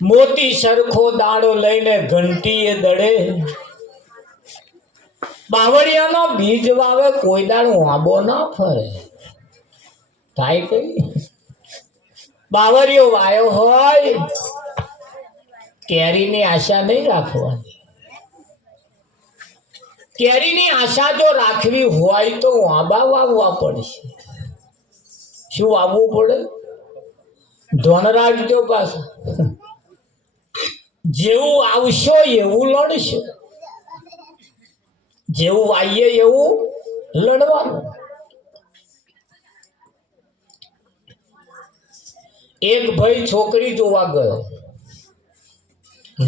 મોતી સરખો દાડો લઈને ઘંટીએ દડે, બાવળિયાનો બીજ વાવે કોઈ દાડો આંબો ના ફરે. થાય કઈ બાવળિયો વાયો હોય કેરીની આશા નહીં રાખવાની. કેરીની આશા જો રાખવી હોય તો આંબા વાવવા પડશે. શું વાવવું પડે? ધોન રાખજો પાછા. જેવું આવશો એવું લડશો, જેવું વાઈએ એવું લડવાનું. એક ભાઈ છોકરી જોવા ગયો,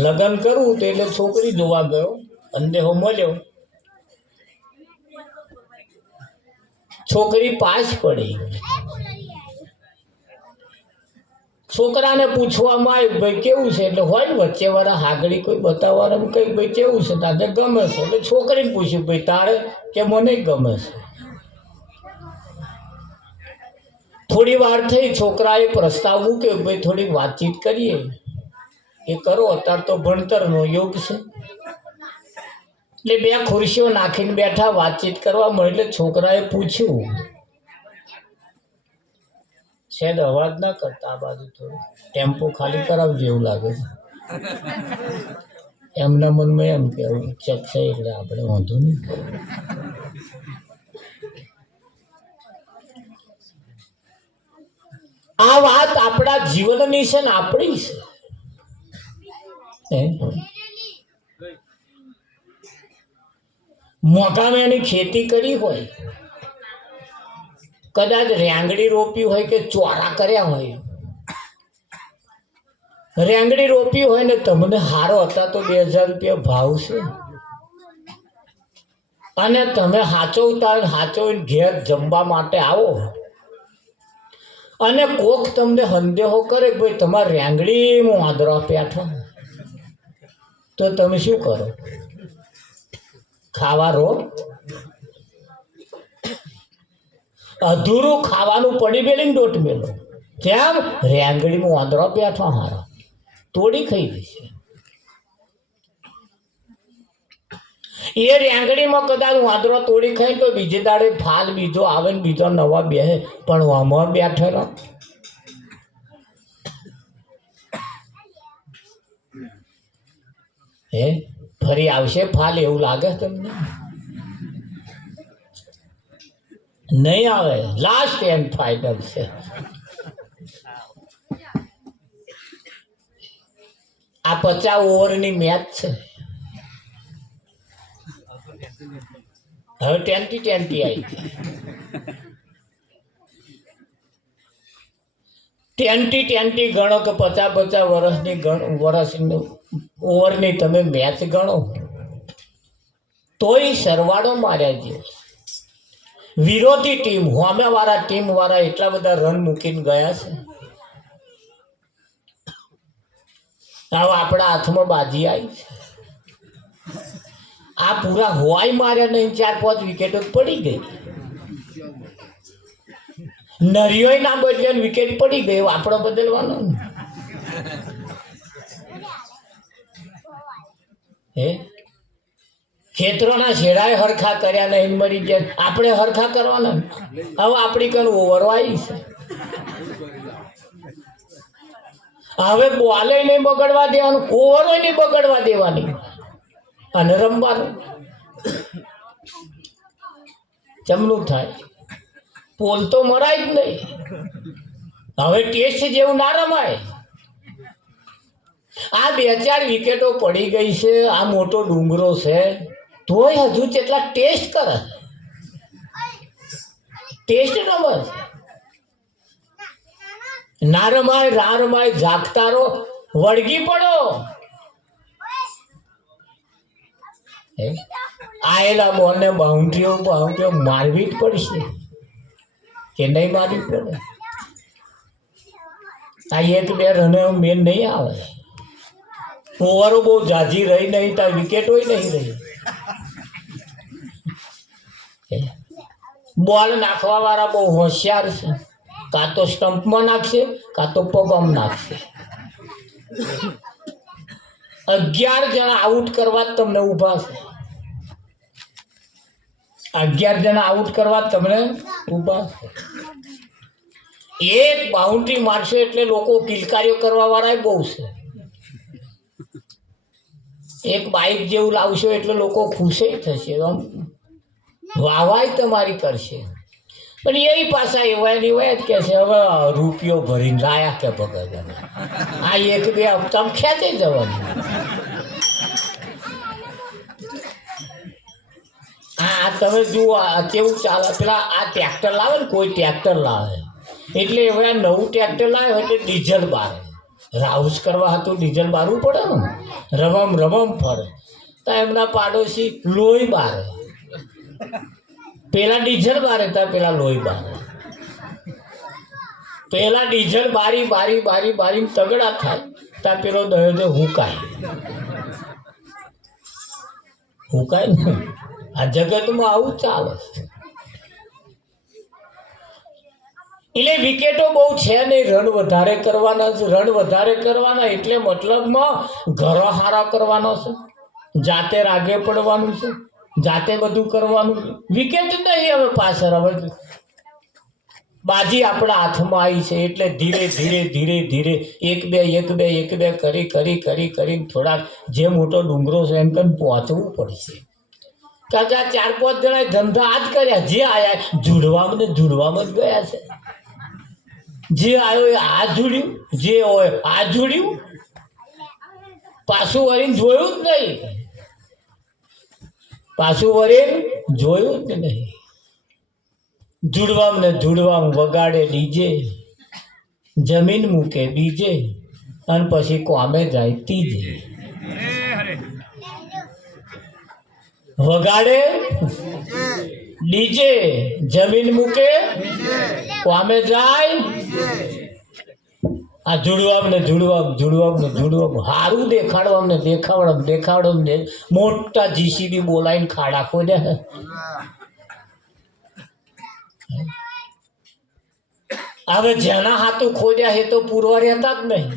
લગ્ન કરવું તો એટલે છોકરી જોવા ગયો, અંદેહો મળ્યો, છોકરી પાસ પડી. છોકરાને પૂછવામાં આવ્યું ભાઈ કેવું છે, એટલે હોય ને વચ્ચે વાળા હાગડી કોઈ બતાવવાનું કઈ ભાઈ કેવું છે, તારે ગમે છે. એટલે છોકરીને પૂછ્યું ભાઈ તારે, કે મને ગમે છે. થોડી વાર થઈ, છોકરાએ પ્રસ્તાવ મૂક્યો ભાઈ થોડી વાતચીત કરીએ. એ કરો, અત્યારે તો ભણતરનો યોગ છે. એટલે બે ખુરશીઓ નાખીને બેઠા, વાતચીત કરવા મળે. એટલે છોકરાએ પૂછ્યું, શેદ અવાજ ના કરતા, આ બાજુ થોડું ટેમ્પો ખાલી કરાવજો, એવું લાગે છે. એમના મનમાં એમ કે ચક છે એટલે આપણે વાંધો નહીં. આ વાત આપણા જીવનની છે ને આપણી છે. મોઘામેની ખેતી કરી હોય, કદાચ રેંગડી રોપી હોય કે ચોરા કર્યા હોય, રેંગડી રોપી હોય ને તમને હારો હતા તો 2000 રૂપિયા ભાવ છે, અને તમે હાચવીને ઘેર જમવા માટે આવો, અને કોક તમને સંદેહો કરે કે ભાઈ તમારે રેંગડીમાં વાંદરો પેઠો, તો તમે શું કરો? ખાવા રો? અધૂરું ખાવાનું પડી મેલીને દોટ મેલો. કેમ? રેંગડીમાં વાંદરો બેઠો હારો, તોડી ખાઈ જશે. એ રેંગડીમાં કદાચ વાંદરો તોડી ખાય તો બીજે દાડે ફાલ બીજો આવે ને બીજો નવા બેસે, પણ આમાં બેઠેલો હે ફરી આવશે ફાલ એવું લાગે તમને? નહીં આવે. લાસ્ટ એન્ડ ફાઇનલ છે. આ 50 ઓવરની મેચ છે. હવે 20-20 આવી. 20-20 ગણો કે 50-50 વર્ષની ઓવરની તમે મેચ ગણો તોય સરવાળો માર્યા જેવો. વિરોધી ટીમ, હોમેવાળા ટીમ વાળા એટલા બધા રન મૂકીને ગયા છે. હવે આપણા હાથમાં બાજી આવી છે. આ પૂરા હોવાય માર્યા નહીં, 4-5 વિકેટો પડી ગઈ. નરિયોય ના બદલે વિકેટ પડી ગઈ, આપણો બદલવાનો હે. ખેતરોના છેડાએ હરખા કર્યા નહીં, મરી ગયા. આપણે હરખા કરવાના. હવે આપણી કઈ ઓવરો આવી છે. હવે બોલે નહીં બગડવા દેવાનું, ઓવરો નહીં બગડવા દેવાની, અને રમવાનું. જમનું થાય. પોલ તો મરાય જ નહીં. હવે ટેસ્ટ જેવું ના રમાય. આ 2-4 વિકેટો પડી ગઈ છે. આ મોટો ડુંગરો છે, તોય હજુ કેટલા ટેસ્ટ કરે. ટેસ્ટ રમે ના રમાય, ના રમાય. જાગતા રહો, વળગી પડો. આયેલા બોલને બાઉન્ડ્રીઓ મારવી જ પડશે કે નહીં મારવી પડે? આ 1-2 રને મેન નહીં આવે. ઓવરો બહુ જાજી રહી નહીં, તાર વિકેટો નહીં રહી. બોલ નાખવા વાળા બહુ હોશિયાર છે. કાં તો સ્ટમ્પમાં નાખશે, કાં તો પગમાં નાખશે. 11 જણા આઉટ કરવા જ તમને ઊભા છે. 11 જણા આઉટ કરવા જ તમને ઊભા છે. એક બાઉન્ડ્રી મારશો એટલે લોકો કિલકારીઓ કરવા વાળા બહુ છે. એક બાઇક જેવું લાવશો એટલે લોકો ખુશ થશે, વાહવાય તમારી કરશે. પણ એ પાછા એવા ને એવા જ કે છે હવે રૂપિયો ભરીને લાયા કે ભગત આ 1-2 હપ્તામાં ખેંચી જવાનું. આ તમે જુઓ આ કેવું ચાલે. પેલા આ ટ્રેક્ટર લાવે ને, કોઈ ટ્રેક્ટર લાવે એટલે એવા નવું ટ્રેક્ટર લાવે એટલે ડીઝલ બારે. રાઉસ કરવા હતું ડીઝલ બારવું પડે ને, રમમ ફરે. તો એમના પાડોશી લોહી બારે. પેલા ડીઝલ બારે તા પેલા લોહી બારે. પેલા ડીઝલ બારી તગડા થાય તા પેલો દહે હુકાય ને. આ જગતમાં આવું ચાલે. એટલે વિકેટો બહુ છે નહીં, રન વધારે કરવાના એટલે મતલબમાં ઘર હારા કરવાનો છે, જાતે રાગે પડવાનું છે, જાતે બધું કરવાનું. વિકેટ નહીં હવે પાછળ, હવે બાજી આપણા હાથમાં આવી છે એટલે ધીરે ધીરે 1-2 કરી થોડાક જે મોટો ડુંગરો છે એમ કેમ પહોંચવું પડશે. કાકા 4-5 જણા ધંધા આ જ કર્યા. જે આયા જુડવામાં જ ગયા છે. જે આવ્યો એ આ જુડ્યું, જે હોય આ જુડ્યું, પાછું વળીને જોયું જ નહીં. જુડવામ વગાડે ડીજે, જમીન મૂકે બીજે, અને પછી કોમે જાય ત્રીજે. વગાડે ડીજે, જમીન મૂકે કોમે જાય. આ જુડવામ હારું દેખાડવા મોટા જીસીબી બોલાવીને ખાડા ખોદ્યા. હવે જેના હાથું ખોદ્યા એ તો પૂરવા રહેતા જ નહીં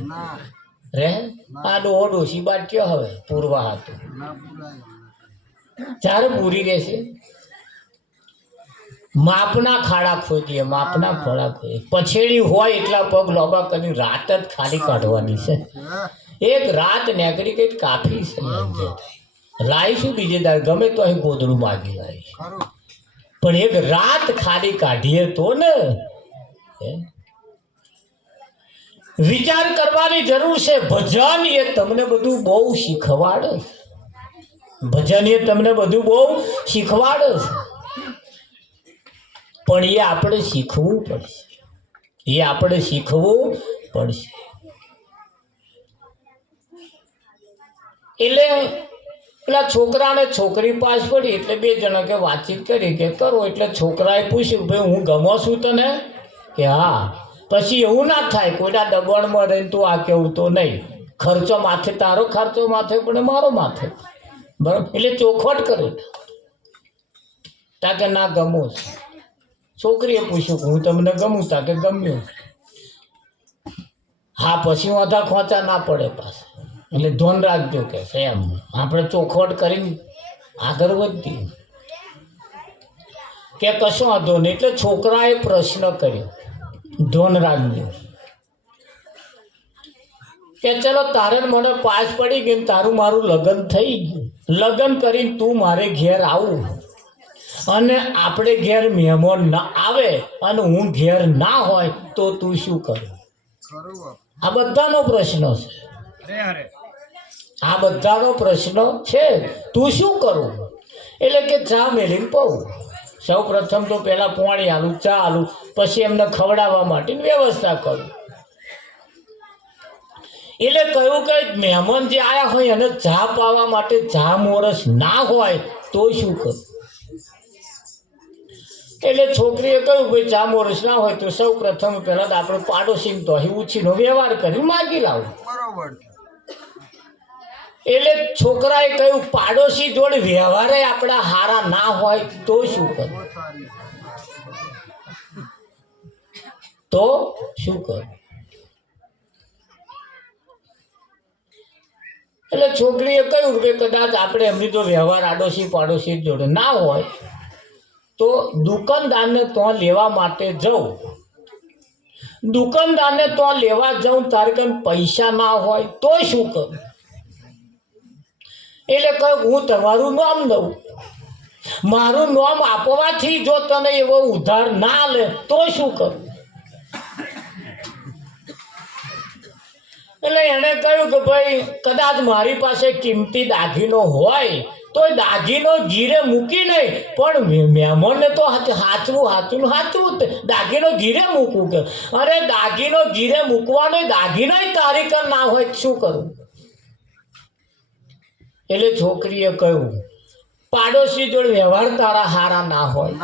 રે. આ ડોસી બાટ્યો હવે પૂરવા હાથું ત્યારે પૂરી રહેશે. માપના ખાડા ખોદીએ, પછેડી હોય એટલા પગ લોબા કરી રાત જ ખાલી કાઢવાની છે. એક રાત નેકડી કઈ કાફી છે. લાવીશું બીજે દાર ગમે તો અહીં ગોદડું માગી લાવીશું, પણ એક રાત ખાલી કાઢીએ તો ને. વિચાર કરવાની જરૂર છે. ભજન એ તમને બધું બહુ શીખવાડે. પણ એ આપણે શીખવું પડશે. એટલે પેલા છોકરાને છોકરી પાસ પડી એટલે 2 જણા કે વાતચીત કરી કે કરો. એટલે છોકરાએ પૂછ્યું ભાઈ હું ગમો છું તને કે હા. પછી એવું ના થાય કોઈના દબાણમાં રહીને તું આ કેવું તો નહીં. ખર્ચો માથે તારો ખર્ચો માથે પણ મારો માથે, બરાબર. એટલે ચોખવટ કરે તાકે ના ગમો. છોકરીએ પૂછ્યું કે હું તમને ગમું તાકે ગમ્યું. હા પછી વાંધા ખોંચા ના પડે પાછા. એટલે ધોન રાખજો કે એમ આપણે ચોખવટ કરીને આગળ વધીએ કે કશો વાંધો નહીં. એટલે છોકરાએ પ્રશ્ન કર્યો, ધોન રાખજો કે ચલો તારે મને પાસ પડી ગઈ, તારું મારું લગ્ન થઈ ગયું. લગ્ન કરીને તું મારે ઘેર આવું અને આપણે ઘેર મહેમાન ના આવે અને હું ઘેર ના હોય તો તું શું કરું? આ બધાનો પ્રશ્ન છે. તું શું કરું? એટલે કે ચા મેલીને પવું. સૌ પ્રથમ તો પહેલાં પાણી આલું, ચા આલું, પછી એમને ખવડાવવા માટેની વ્યવસ્થા કરું. એટલે કહ્યું કે મહેમાન જે આવ્યા હોય એને ચા પાવા માટે ચા મોરસ ના હોય તો શું કરું? એટલે છોકરીએ કહ્યું ભાઈ ચા મોરસ ના હોય તો સૌ પ્રથમ પહેલાં તો આપણે પાડોશી તો ઉછીનો વ્યવહાર કરી માગી લાવું. એટલે છોકરાએ કહ્યું પાડોશી જોડે વ્યવહારે આપણા હારા ના હોય તો શું કરું? એટલે છોકરીએ કહ્યું કે કદાચ આપણે એમની જો વ્યવહાર આડોશી પાડોશી જોડે ના હોય તો દુકાનદારને તો લેવા માટે જાઉં. દુકાનદારને તો લેવા જાઉં તારે કંઈ પૈસા ના હોય તો શું કરું? એટલે કહ્યું હું તમારું નામ દઉં, મારું નામ આપવાથી જો તને એવો ઉધાર ના લે તો શું કરું? એટલે એણે કહ્યું કે ભાઈ કદાચ મારી પાસે કિંમતી દાગીનો હોય તો એ દાગીનો ગીરે મૂકી નહીં, પણ મહેમાનને તો હાચવું દાગીનો ગીરે મૂકવું. કે અરે દાગીનો ગીરે મૂકવાનો દાગીનો તારીખ ના હોય શું કરું? એટલે છોકરીએ કહ્યું પાડોશી જોડે વ્યવહાર તારા હારા ના હોય,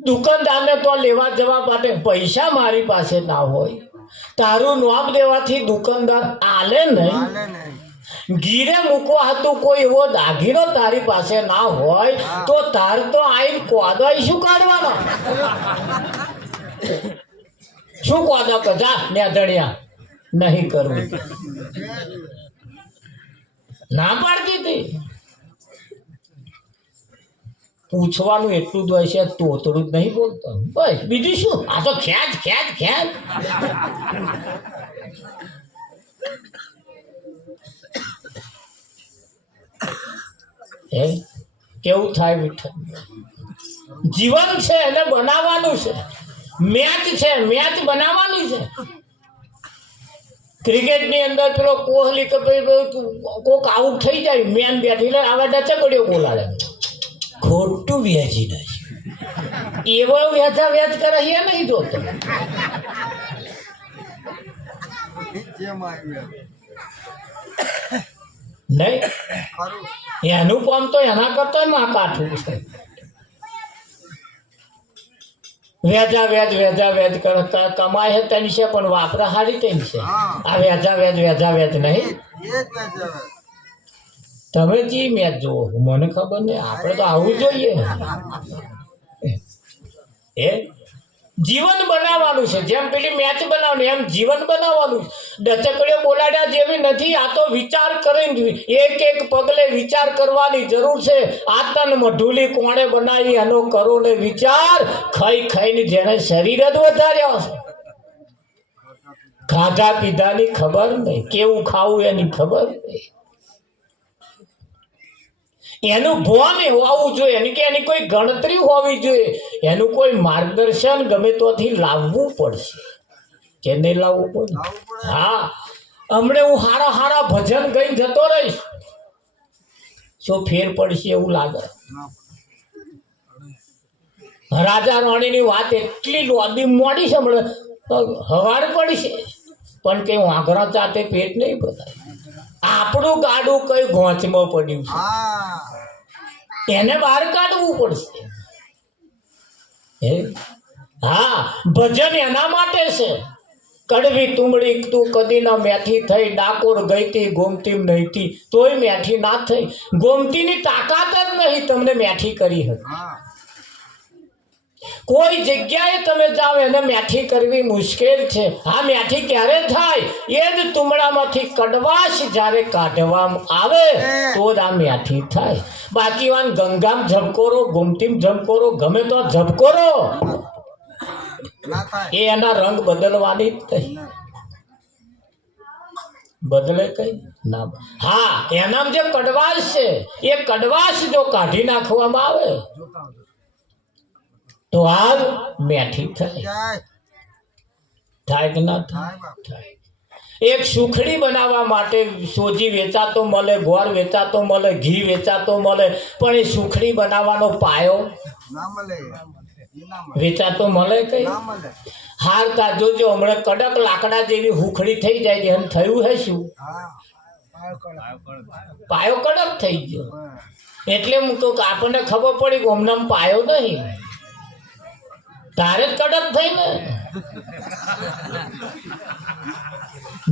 દુકાનદારને તો લેવા જવા માટે પૈસા મારી પાસે ના હોય, તારું નામ દેવાથી દુકાનદાર આલે નહીં, ગીરે મૂકવા હતું કોઈ એવો દાગીનો તારી પાસે ના હોય તો તાર તો આઈને કોદાઈ શું કાઢવાનો? શું કોદા કજા ને ધણિયા નહીં કરવું, ના પાડતી હતી. પૂછવાનું એટલું જ હોય છે, તોતડું જ નહીં બોલતો, બસ બીજું શું? આ તો ખેંચ ખેંચ ખેંચ. હે કેવું થાય વિઠ્ઠલ? જીવન છે એને બનાવવાનું છે, મેચ છે મેચ બનાવવાની છે. ક્રિકેટની અંદર પેલો કોહલી કે કોક આઉટ થઈ જાય, મેન બેઠી લે આવા ચકડીઓ બોલાડે, ખોટું વ્યાજી નથી. એવો વ્યાજા વ્યાજ કરે એ નહીં જોતો. નહીં એનું કામ તો એના કરતા માં કાઠું છે. વ્યાજા વ્યાજ કરતા કમાય છે તેની છે પણ વાપરા હારી તેની છે. આ વ્યાજા વ્યાજ નહીં. તમે જી મેચ જુઓ મને ખબર નહીં, આપણે તો આવું જોઈએ. એ જીવન બનાવવાનું છે, જેમ પેલી મેચ બનાવવાની એમ જીવન બનાવવાનું છે. ડચકડીઓ બોલાડ્યા જેવી નથી, આ તો વિચાર કરીને એક એક પગલે વિચાર કરવાની જરૂર છે. આ તન મઢુલી કોણે બનાવી એનો કરો ને વિચાર, ખાઈને જેને શરીર જ વધાર્યો છે. ખાધા પીધાની ખબર નહીં, કેવું ખાવું એની ખબર નહીં. એનું ભાન હોવું જોઈએ, એની કોઈ ગણતરી હોવી જોઈએ, એનું કોઈ માર્ગદર્શન ગમે તોથી લાવવું પડશે કે નહીં લાવવું પડે? હા, હમણે હું હારા ભજન ગઈ જતો રહીશ, શું ફેર પડશે એવું લાગે? રાજા રાણીની વાત એટલી લોદી મોડી છે, હમણાં હવાર પડશે પણ કઈ વાઘરા ચાતે પેટ નહીં બધાય. આપણું ગાડું કઈ ઘોંચમાં પડ્યું છે, એને બહાર કાઢવું પડશે. હા, ભજન એના માટે છે. કડવી તુમડી તું કદી ના મેઠી થઈ, ડાકોર ગઈ તી ગોમતી નહીં થી તોય મેઠી ના થઈ. ગોમતીની તાકાત જ નહીં તમને મેઠી કરી હતી. કોઈ જગ્યાએ તમે જાઓ એને મેઠી કરવી મુશ્કેલ છે. હા, મેઠી ક્યારે થાય? એ જ તુમડામાંથી કડવાશ જ્યારે કાઢવામાં આવે તો જ આ મેઠી થાય. બાકી વાન ગંગામ ઝબકોરો, ગોમતીમ ઝબકોરો, ગમે તો ઝબકોરો, એ એના રંગ બદલવાની જ નહીં. બદલે કઈ ના. હા, એનામ જે કડવાશ છે એ કડવાશ જો કાઢી નાખવામાં આવે તો હાલ મેઠી થાય કે ના થાય? એક સુખડી બનાવવા માટે સોજી વેચાતો મળે, ગોળ વેચાતો મળે, ઘી વેચાતો મળે, પણ એ સુખડી બનાવવાનો પાયો વેચાતો મળે કઈ? હારતા જોજો હમણાં કડક લાકડા જેવી હુખડી થઈ જાય છે. થયું હે શું? પાયો કડક થઈ ગયો. એટલે હું કહું કે આપણને ખબર પડી કે હમણાં પાયો નહીં, તારે જ કડક થઈ ને.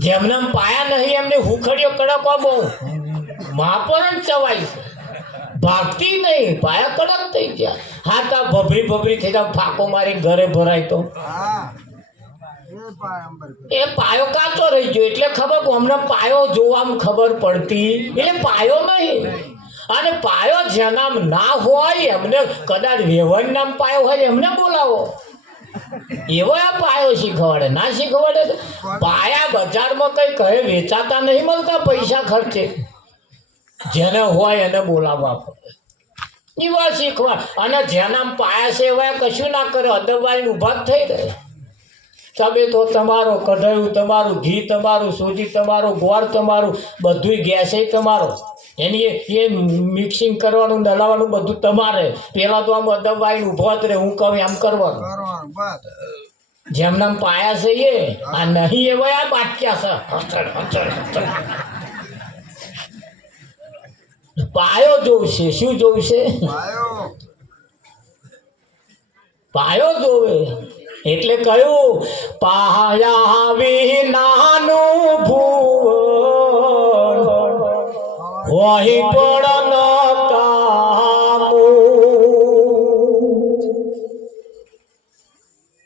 જેમને પાયા નહીં એમની હુખડીઓ કડક બહુ માપણ ચવાય છે, ભાગતી નહીં, પાયા કડક થઈ ગયા. હા, તા ભભરી થઈ જાય, ફાંકો મારી ઘરે ભરાય તો એ પાયો કાચો રહી ગયો એટલે ખબર અમને પાયો જોવામાં ખબર પડતી એટલે પાયો નહીં. અને પાયો જેના ના હોય એમને કદાચ વ્યવહાર નામ પાયો હોય એમને બોલાવો, એવો આ પાયો શીખવાડે. ના શીખવાડે પાયા બજારમાં કઈ કહે વેચાતા નહીં મળતા પૈસા ખર્ચે, જેને હોય એને બોલાવવા પડે એવા શીખવા. અને જેના પાયા છે એવા કશું ના કરે, અદરવાઇઝ ઊભા જ થઈ રહે. તમે તો તમારો કઢાયું તમારું, ઘી તમારું, સૂજી તમારું, ગોળ તમારું, બધું ગેસે તમારો, એની એ મિક્સિંગ કરવાનું દલાવાનું બધું તમારે. પેલા તો આમ અદરવાઇઝ ઊભો જ રહે, હું કહું એમ કરવાનું. જેમના પાયા છે એ આ નહીં એવા આ બાટક્યા છે. પાયો જોવશે. શું જોવશે? પાયો જોવે. એટલે કહ્યું પાયા વિનાનું ભુવન વહી પણ નકામું.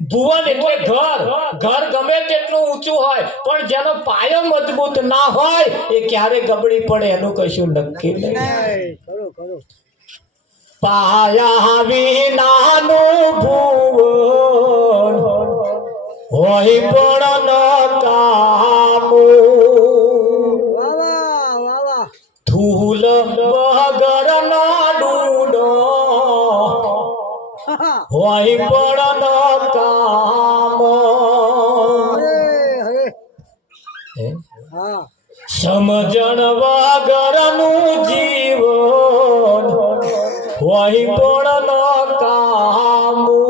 ભુવન એટલે ઘર. ઘર ગમે તેટલું ઊંચું હોય પણ જેનો પાયો મજબૂત ના હોય એ ક્યારે ગબડી પડે એનું કશું નક્કી નહીં. પાયા વિનાનું ભુવન હોય પણ નકામું. ધૂલ વગરના ડૂડો હોય પણ નકામું. સમજણ વગરનું જીવન હોય પણ નકામું.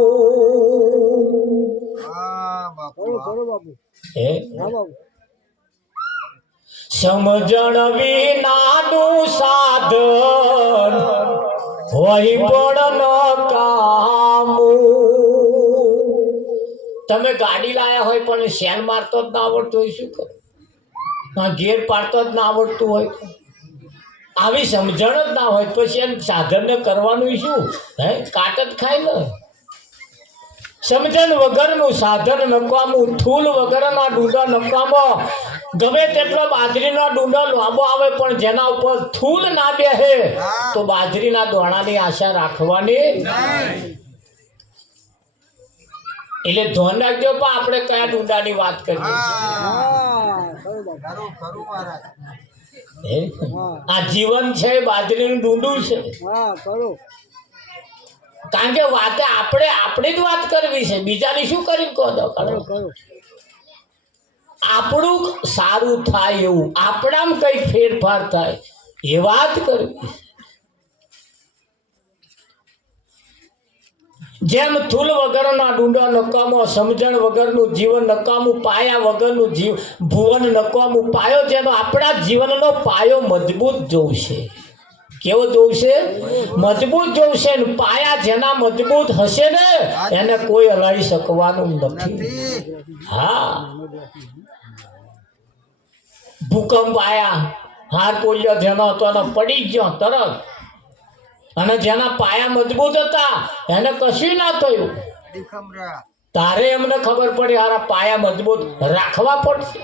સમજણ વિનાનું સાધન હોય પણ નકામું. તમે ગાડી લાયા હોય પણ શેલ મારતો જ ના આવડતું હોય શું કરો? ગેર પાડતો જ ના આવડતું હોય, આવી સમજણ જ ના હોય પછી એમ સાધનને કરવાનું શું? કાટ જ ખાય ને. સમજણ વગરનું સાધન નકામું. થૂલ વગરના ડુંડા નકામો. ગમે તેટલો બાજરીનો ડુંડો લાંબો આવે પણ જેના ઉપર થૂલ ના બેહે તો બાજરીના દોણાની આશા રાખવાની. એટલે ધ્યાન રાખજો પણ આપણે કયા ડુંડાની વાત કરીએ. આ જીવન છે બાજરીનું ડુંડું છે. કારણ કે વાતે આપણે આપણી જ વાત કરવી છે, બીજાની શું કરી કહો દો. આપણું સારું થાય એવું, આપણામાં કઈ ફેરફાર થાય એ વાત કરવી. જેમ થૂલ વગરના ડુંડા નકામો, સમજણ વગરનું જીવન નકામું, પાયા વગરનું ભુવન નકામું. પાયો જેનો આપણા જીવનનો પાયો મજબૂત જોવશે. કેવો જોવશે? મજબૂત જોવશે. પાયા જેના મજબૂત હશે ને એને કોઈ હલાવી શકવાનું નથી. હા, ભૂકંપ આયા, હાર પોલ્યો જેનો હતો એને પડી ગયો તરત. અને જેના પાયા મજબૂત હતા એને કશું ના થયું. તારે એમને ખબર પડી હારા પાયા મજબૂત રાખવા પડશે.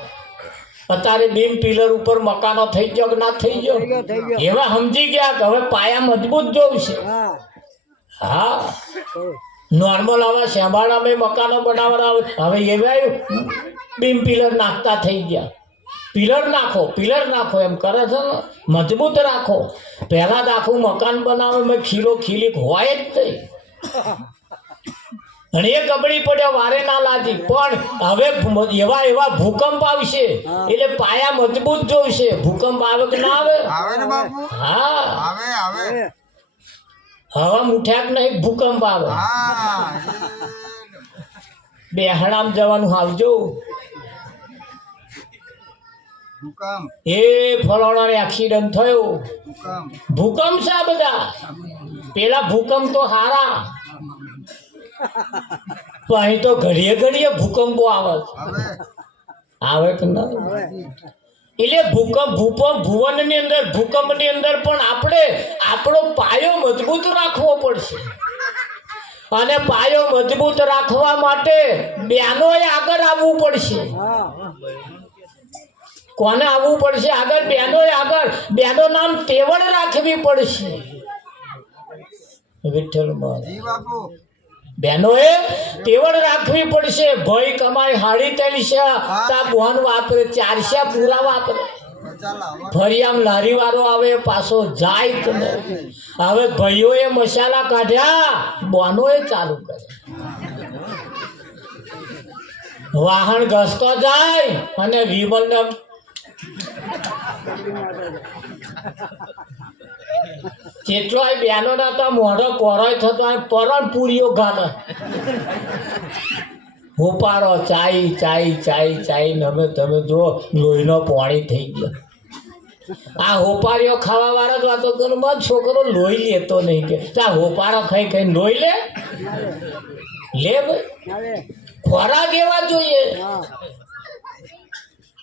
અત્યારે બીમ પિલર ઉપર મકાનો થઈ ગયો કે ના થઈ ગયો એવા સમજી ગયા કે હવે પાયા મજબૂત જોવું છે. હા, નોર્મલ હવે શેમાળામાં મકાનો બનાવવાના હવે એવા બીમ પિલર નાખતા થઈ ગયા. પિલર નાખો એમ કરે છે ને, મજબૂત રાખો. પહેલા જ આખું મકાન બનાવવામાં ખીલો ખીલી હોય જ નહીં. અને એ ગબડી પડ્યા વારે ના લાગી. પણ હવે એવા ભૂકંપ આવશે એટલે પાયા મજબૂત જોઈશે. ભૂકંપ આવે કે ના આવે? હા, હવા મુઠ્યા કે નહીં ભૂકંપ આવે. બેહણામ જવાનું આવજો. એ ફલાણાને એક્સિડન્ટ થયો. ભૂકંપ છે આ બધા. પેલા ભૂકંપ તો હારા, પણ અહીં તો ઘડીએ ઘડીએ ભૂકંપો આવે કે ના? એટલે ભુવનની અંદર, ભૂકંપની અંદર પણ આપણે આપણો પાયો મજબૂત રાખવો પડશે. અને પાયો મજબૂત રાખવા માટે બહેનોએ આગળ આવવું પડશે. કોને આવવું પડશે આગળ? બહેનોએ આગળ. બહેનો નામ તેવડ રાખવી પડશે. વિઠ્ઠલ બહેનોએ તેવડ રાખવી પડશે. ભય કમાઈ હાડી તેલશા તા બોન વાપરે, ચારશા પૂરા વાપરે. ફરી આમ લારી વાળો આવે પાછો જાય તો નહીં. હવે ભાઈઓએ મસાલા કાઢ્યા, બોનોએ ચાલુ કરે. વાહન ઘસતો જાય અને વિમલને જેટલો બેનો ના તો મોઢો કોરોય થતો પરણ પૂરીઓ ગાલે. હોપારો ચાઈ ચાઈ ચાઈ ચાઈ ને અમે તમે જો લોહીનો પાણી થઈ ગયો. આ હોપારીઓ ખાવા વાળા જ વાતો કરો, મત છોકરો લોહી લેતો નહીં કે આ હોપારો ખાઈ ખાઈ લોહી લે ભાઈ. ખોરાક એવા જોઈએ.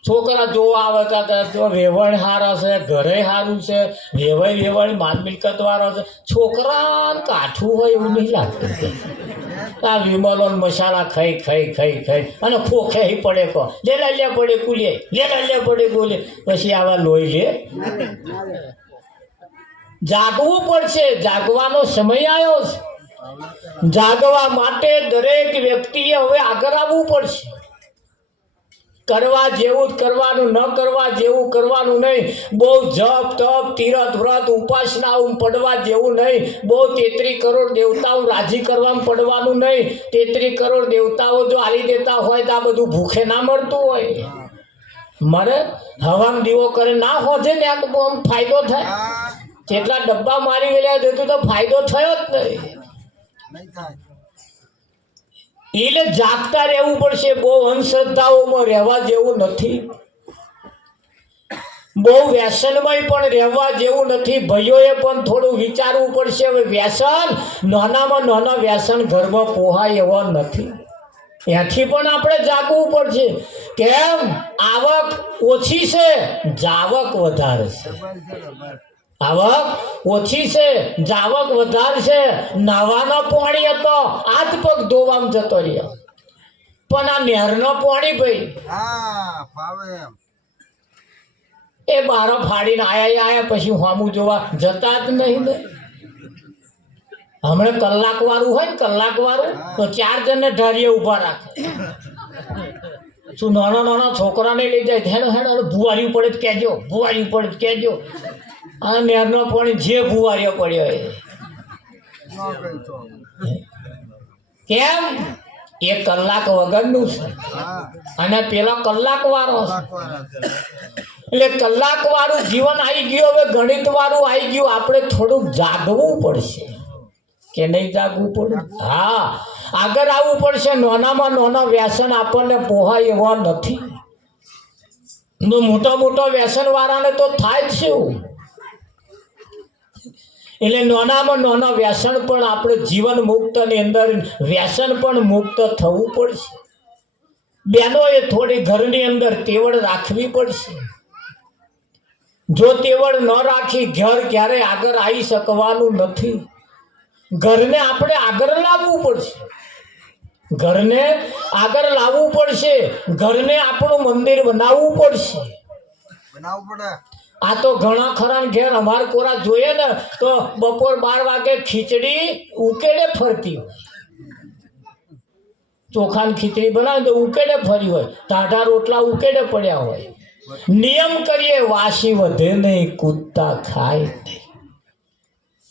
છોકરા જોવા આવતા તો વેવણ સારા છે, ઘરે સારું છે, વેવણ માલ મિલકત વાળો છે. છોકરા કાઠું હોય એવું નહીં લાગતું. આ વિમલો મસાલા ખાઈ ખાઈ ખાઈ ખાઈ અને ખોખે પડે કો લે પડે કુલે લે પડે કુલે. પછી આવા લોહી લે. જાગવું પડશે. જાગવાનો સમય આવ્યો છે. જાગવા માટે દરેક વ્યક્તિએ હવે આગળ આવવું પડશે. કરવા જેવું જ કરવાનું, ન કરવા જેવું કરવાનું નહીં. બહુ જપ તપ તીરથ વ્રત ઉપાસના પડવા જેવું નહીં. બહુ 33 કરોડ દેવતાઓ રાજી કરવામાં પડવાનું નહીં. 33 કરોડ દેવતાઓ જો આલી દેતા હોય તો આ બધું ભૂખે ના મળતું હોય. મારે હવામાં દીવો કરે ના હોજે ને આ ફાયદો થાય. જેટલા ડબ્બા મારી ગયેલા દેતું તો ફાયદો થયો જ નહીં. એટલે જાગતા રહેવું પડશે. બહુ અંધશ્રદ્ધાઓમાં રહેવા જેવું નથી. બહુ વ્યસનમય પણ રહેવા જેવું નથી. ભાઈઓએ પણ થોડું વિચારવું પડશે. હવે વ્યસન નાનામાં નાના વ્યસન ઘરમાં પોહાય એવા નથી. ત્યાંથી પણ આપણે જાગવું પડશે. કેમ? આવક ઓછી છે, જાવક વધારે છે. આવક ઓછી છે, જાવક વધારે છે. નાવાનો પાણી હતો, હાથ પગ ધોવામાં જતો રહ્યો. પણ આ નહેરનો પાણી ભાઈ એ બારો ફાડીને આયા પછી સામું જોવા જતા જ નહીં ને. હમણાં કલાક વાળું હોય ને, કલાક વાળું તો 4 જણને ઢારીએ ઊભા રાખે. શું નાના છોકરાને લઈ જાય હેડો ભુવારી પડે જ કહેજો, ભુવારી પડે જ કહેજો. આ નહેરનો પાણી જે ભુવારીઓ પડ્યો એ કેમ? 1 કલાક વગરનું છે અને પેલા કલાક વાળો છે. એટલે કલાક વાળું જીવન આવી ગયું. હવે ગણિત વાળું આવી ગયું. આપણે થોડુંક જાગવું પડશે કે નહીં જાગવું પડે? હા, આગળ આવવું પડશે. નાનામાં નાના વ્યસન આપણને પોહાય એવા નથી. મોટા વ્યસન વાળાને તો થાય જ છે. એટલે નાનામાં નાના વ્યસન પણ આપણે જીવન મુક્તની અંદર વ્યસન પણ મુક્ત થવું પડશે. બહેનોએ થોડી ઘરની અંદર તેવડ રાખવી પડશે. જો તેવડ ન રાખી ઘર ક્યારેય આગળ આવી શકવાનું નથી. ઘરને આપણે આગળ લાવવું પડશે. ઘરને આગળ લાવવું પડશે. ઘરને આપણું મંદિર બનાવવું પડશે. આ તો ઘણા ખરા ઘેર અમાર કોરા જોઈએ ને તો બપોર 12 વાગે ખીચડી ઉકેડે ફરતી હોય. ચોખાની ખીચડી બનાવે તો ઉકેડે ફરી હોય. ટાઢા રોટલા ઉકેડે પડ્યા હોય. નિયમ કરીએ વાસી વધે નહીં, કૂદતા ખાય નહીં.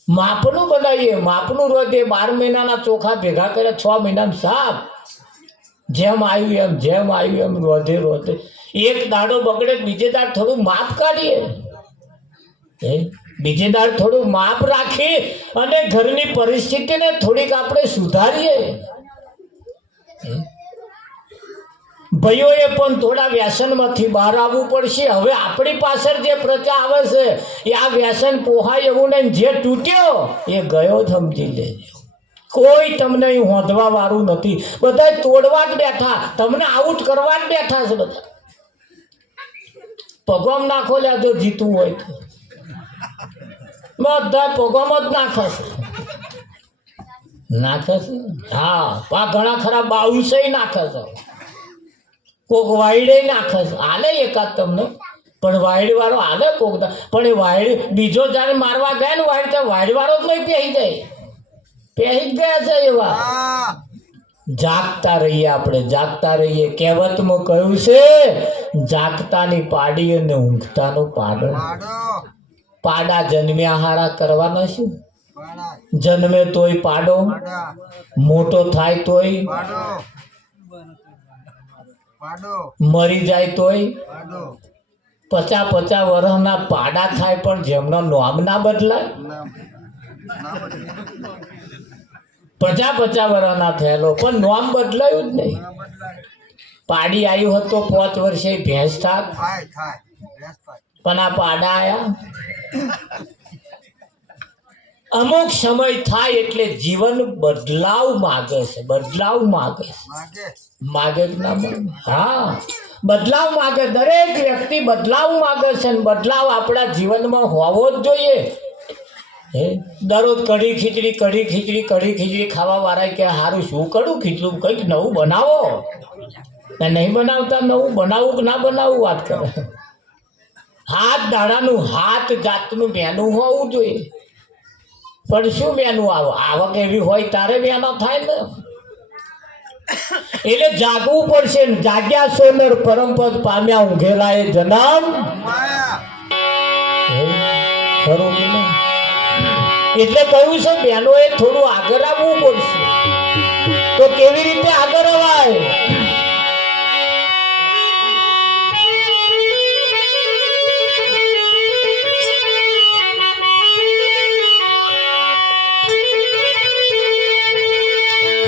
માપનું બનાવીએ, માપનું રોજે 12 મહિનાના ચોખા ભેગા કરે 6 મહિનામાં સાફ. જેમ આવ્યું એમ રોધે. એક દાડો બગડે બીજે દાડ થોડું માપ કાઢીએ. બીજે દાડ થોડું માપ રાખી અને ઘરની પરિસ્થિતિને થોડીક આપણે સુધારીએ. ભાઈઓએ પણ થોડા વ્યસનમાંથી બહાર આવવું પડશે. હવે આપણી પાછળ જે પ્રજા આવે છે એ આ વ્યસન પોહાય એવું નહીં. જે તૂટ્યો એ ગયો સમજી લેજો. કોઈ તમને અહીં હોંધવા વાળું નથી. બધા તોડવા જ બેઠા, તમને આઉટ કરવા જ બેઠા છે. બધા પગમ નાખો લ્યા જો જીતવું હોય તો બધા પગમ જ નાખે છે. નાખે છે. હા, પા ઘણા ખરા બાઉસે નાખે છે, કોક વાયડે નાખે છે. હાલે એકાદ તમને, પણ વાયડ વાળો હાલે કોક પણ એ વાયડ બીજો જ્યારે મારવા ગયા ને વાયડ તો વાયડ વાળો જ નહીં પહેરી જાય, પહેરી જ ગયા છે એવા. જાગતા રહીએ આપણે, જાગતા રહીએ. કહેવતમાં કહ્યું છે જાગતાની પાડી અને ઊંઘતાનું પાડો. પાડા જન્મ્યા હારા કરવાના શું? જન્મે તોય પાડો, મોટો થાય તોય, મરી જાય તોય. 50 વર્ષના પાડા થાય પણ જેમનો નામ ના બદલાય. 50 વર્ષના થયેલો પણ નામ બદલાયું જ નહીં. પાડી આવ્યું હતો 5 વર્ષે ભેંસ થાક, પણ આ પાડા આયા. અમુક સમય થાય એટલે જીવન બદલાવ માગે છે, બદલાવ માગે છે. માગે કે ના માગે? હા, બદલાવ માગે. દરેક વ્યક્તિ બદલાવ માગે છે, અને બદલાવ આપણા જીવનમાં હોવો જ જોઈએ. દરરોજ કઢી ખીચડી ખાવા વાળા કે સારું શું કરું ખીચડું, કંઈક નવું બનાવો. નહીં બનાવતા, નવું બનાવવું કે ના બનાવવું વાત કરે. હાથ દાડાનું હાથ જાતનું મેનુ હોવું જોઈએ. પણ શું મેનુ આવે? આવક એવી હોય તારે મેનો થાય ને. એટલે જાગવું પડશે. જાગ્યા સોનર પરમપદ પામ્યા ઊંઘેલા એ જન્મ ખરું કે નહીં? એટલે કહ્યું છે બહેનોએ થોડું આગળ આવવું પડશે. તો કેવી રીતે આગળ અવાય?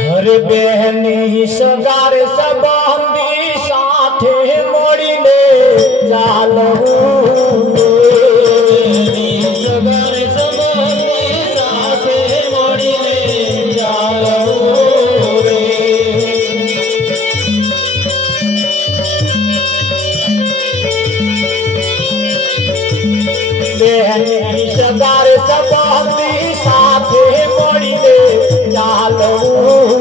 હરે બહેની સગાર સંબંધી સાથે મળીને ચાલવું. સગાર સંબંધી સાથે મળીને ચાલવું રે. બહેની સગાર સંબંધી સાથે મળીને ચાલવું.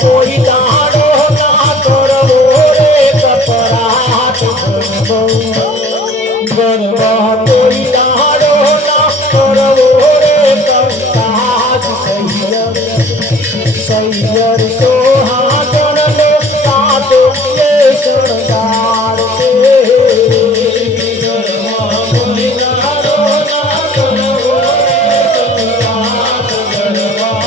કોઈ દાડો ના કરવો રે કપરાટ ગરબા, કોઈ દાડો ના કરવો રે કપરાટ. સૈયર સોહાગણનો સાતો એ શણગાર છે. કોઈ દાડો ના કરવો રે કપરાટ ગરબા,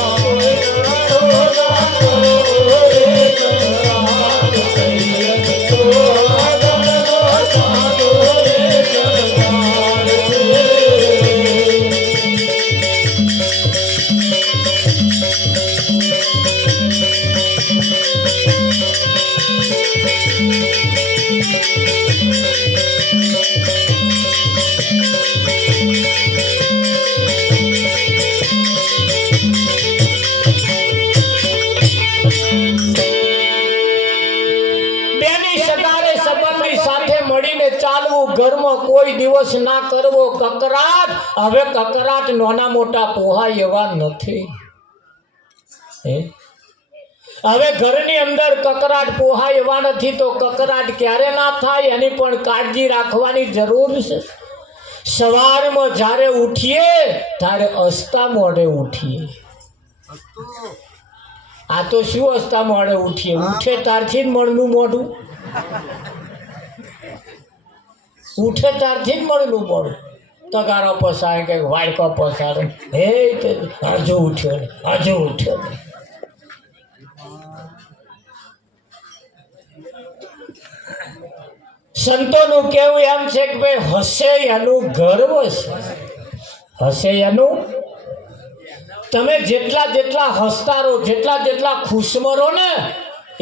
ઘરમાં કોઈ દિવસ ના કરવો કકરાટ. હવે કકરાટ નાના મોટા પોહાય એવા નથી. હવે ઘરની અંદર કકરાટ પોહાય એવા નથી. તો કકરાટ ક્યારે ના થાય એની પણ કાળજી રાખવાની જરૂર છે. સવારમાં જ્યારે ઉઠીએ ત્યારે હસતા મોઢે ઉઠીએ. આ તો શું હસતા મોઢે ઉઠીએ? ઉઠે ત્યારથી જ મળનું મોઢું, ઉઠે ત્યારથી જ મળનું મોઢું. તગારો પસારે કે વાડકો પસારે, હે હજુ ઉઠ્યો ને, હજુ ઉઠ્યો ને. સંતોનું કેવું એમ છે કે ભાઈ હસે એનું ગર્વ છે, હસે એનું. તમે જેટલા જેટલા હસતા રહો, જેટલા જેટલા ખુશમાં રહો ને,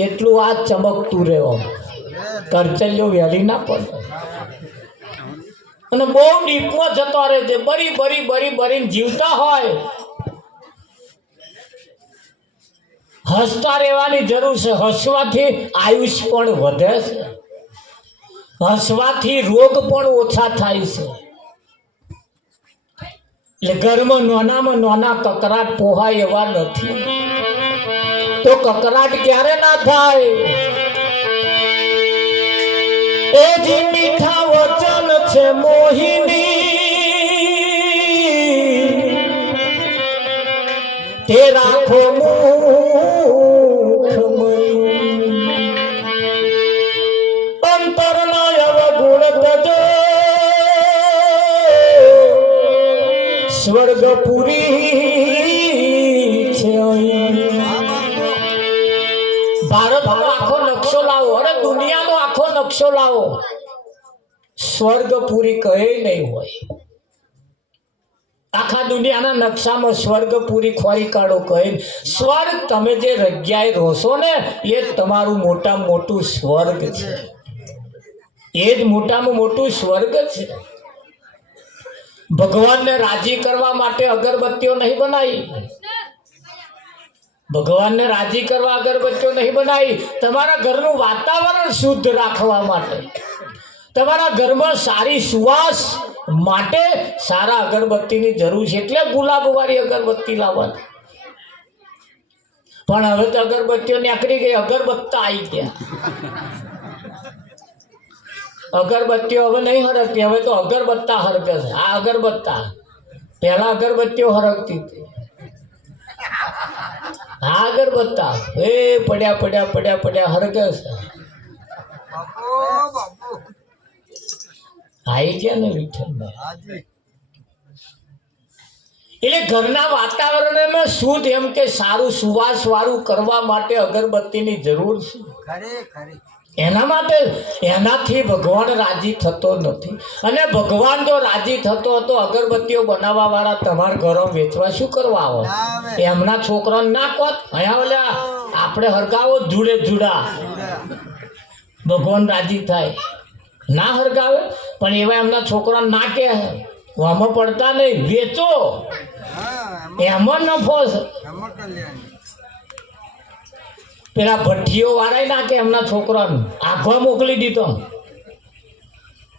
એટલું આ ચમકતું રહેવો. કરચલીઓ વહેલી ના પડે અને બહુ ડીપમાં જતો રહે છે. બરી બરી બરી બરીને જીવતા હોય. હસતા રહેવાની જરૂર છે. હસવાથી આયુષ પણ વધે છે. હસવાથી રોગ પણ ઓછા થાય છે. એટલે ઘરમાં નાનામાં નાના કકરાટ પોહાય એવા નથી. તો કકરાટ ક્યારે ના થાય? એ જે મીઠા વચન છે મોહિની, તે રાખો અંતરના અવગુણ તજો સ્વર્ગપુરી છે. ભારતનો આખો નકશો લાવો, અરે દુનિયાનો આખો નકશો લાવો, સ્વર્ગપુરી કહે નહીં હોય. આખા દુનિયાના નકશામાં સ્વર્ગપુરી ખોરી કાઢો કહે. સ્વર્ગ તમે જે જગ્યાએ રહો ને એ તમારું મોટામાં મોટું સ્વર્ગ છે. એ જ મોટામાં મોટું સ્વર્ગ છે. ભગવાનને રાજી કરવા માટે અગરબત્તીઓ નહીં બનાવી. ભગવાનને રાજી કરવા અગરબત્તીઓ નહીં બનાવી. તમારા ઘરનું વાતાવરણ શુદ્ધ રાખવા માટે, તમારા ઘરમાં સારી સુવાસ માટે સારા અગરબત્તીની જરૂર છે. એટલે ગુલાબવાળી અગરબત્તી લાવવાની. પણ હવે તો અગરબત્તીઓ નીકળી ગઈ, અગરબત્તા આવી ગયા. અગરબત્તીઓ હવે નહીં હરકતી, હવે તો અગરબત્તા હરકે છે. આ અગરબત્તા, પહેલા અગરબત્તીઓ હરકતી હતી. આ અગરબત્તા એ પડ્યા પડ્યા પડ્યા પડ્યા હરકે છે. આવી ગયા ને વિઠ્ઠલભાઈ. એટલે ઘરના વાતાવરણમાં શુદ્ધ એમ કે સારું સુવાસ વાળું કરવા માટે અગરબત્તીની જરૂર છે. એના માટે, એનાથી ભગવાન રાજી થતો નથી. અને ભગવાન જો રાજી થતો હતો, અગરબત્તીઓ બનાવવા વાળા તમારા ઘરો વેચવા શું કરવા આવો? એમના છોકરાને ના કોત અહીંયા ઓલા આપણે હરગાવો જુડે જુડા, ભગવાન રાજી થાય. ના હરગાવે પણ એવા એમના છોકરાને ના કહે આમાં પડતા નહીં, વેચો, એમાં નફો છે. પેલા ભઠ્ઠીઓ વાળા નાખે એમના છોકરાને આખવા મોકલી દીધો,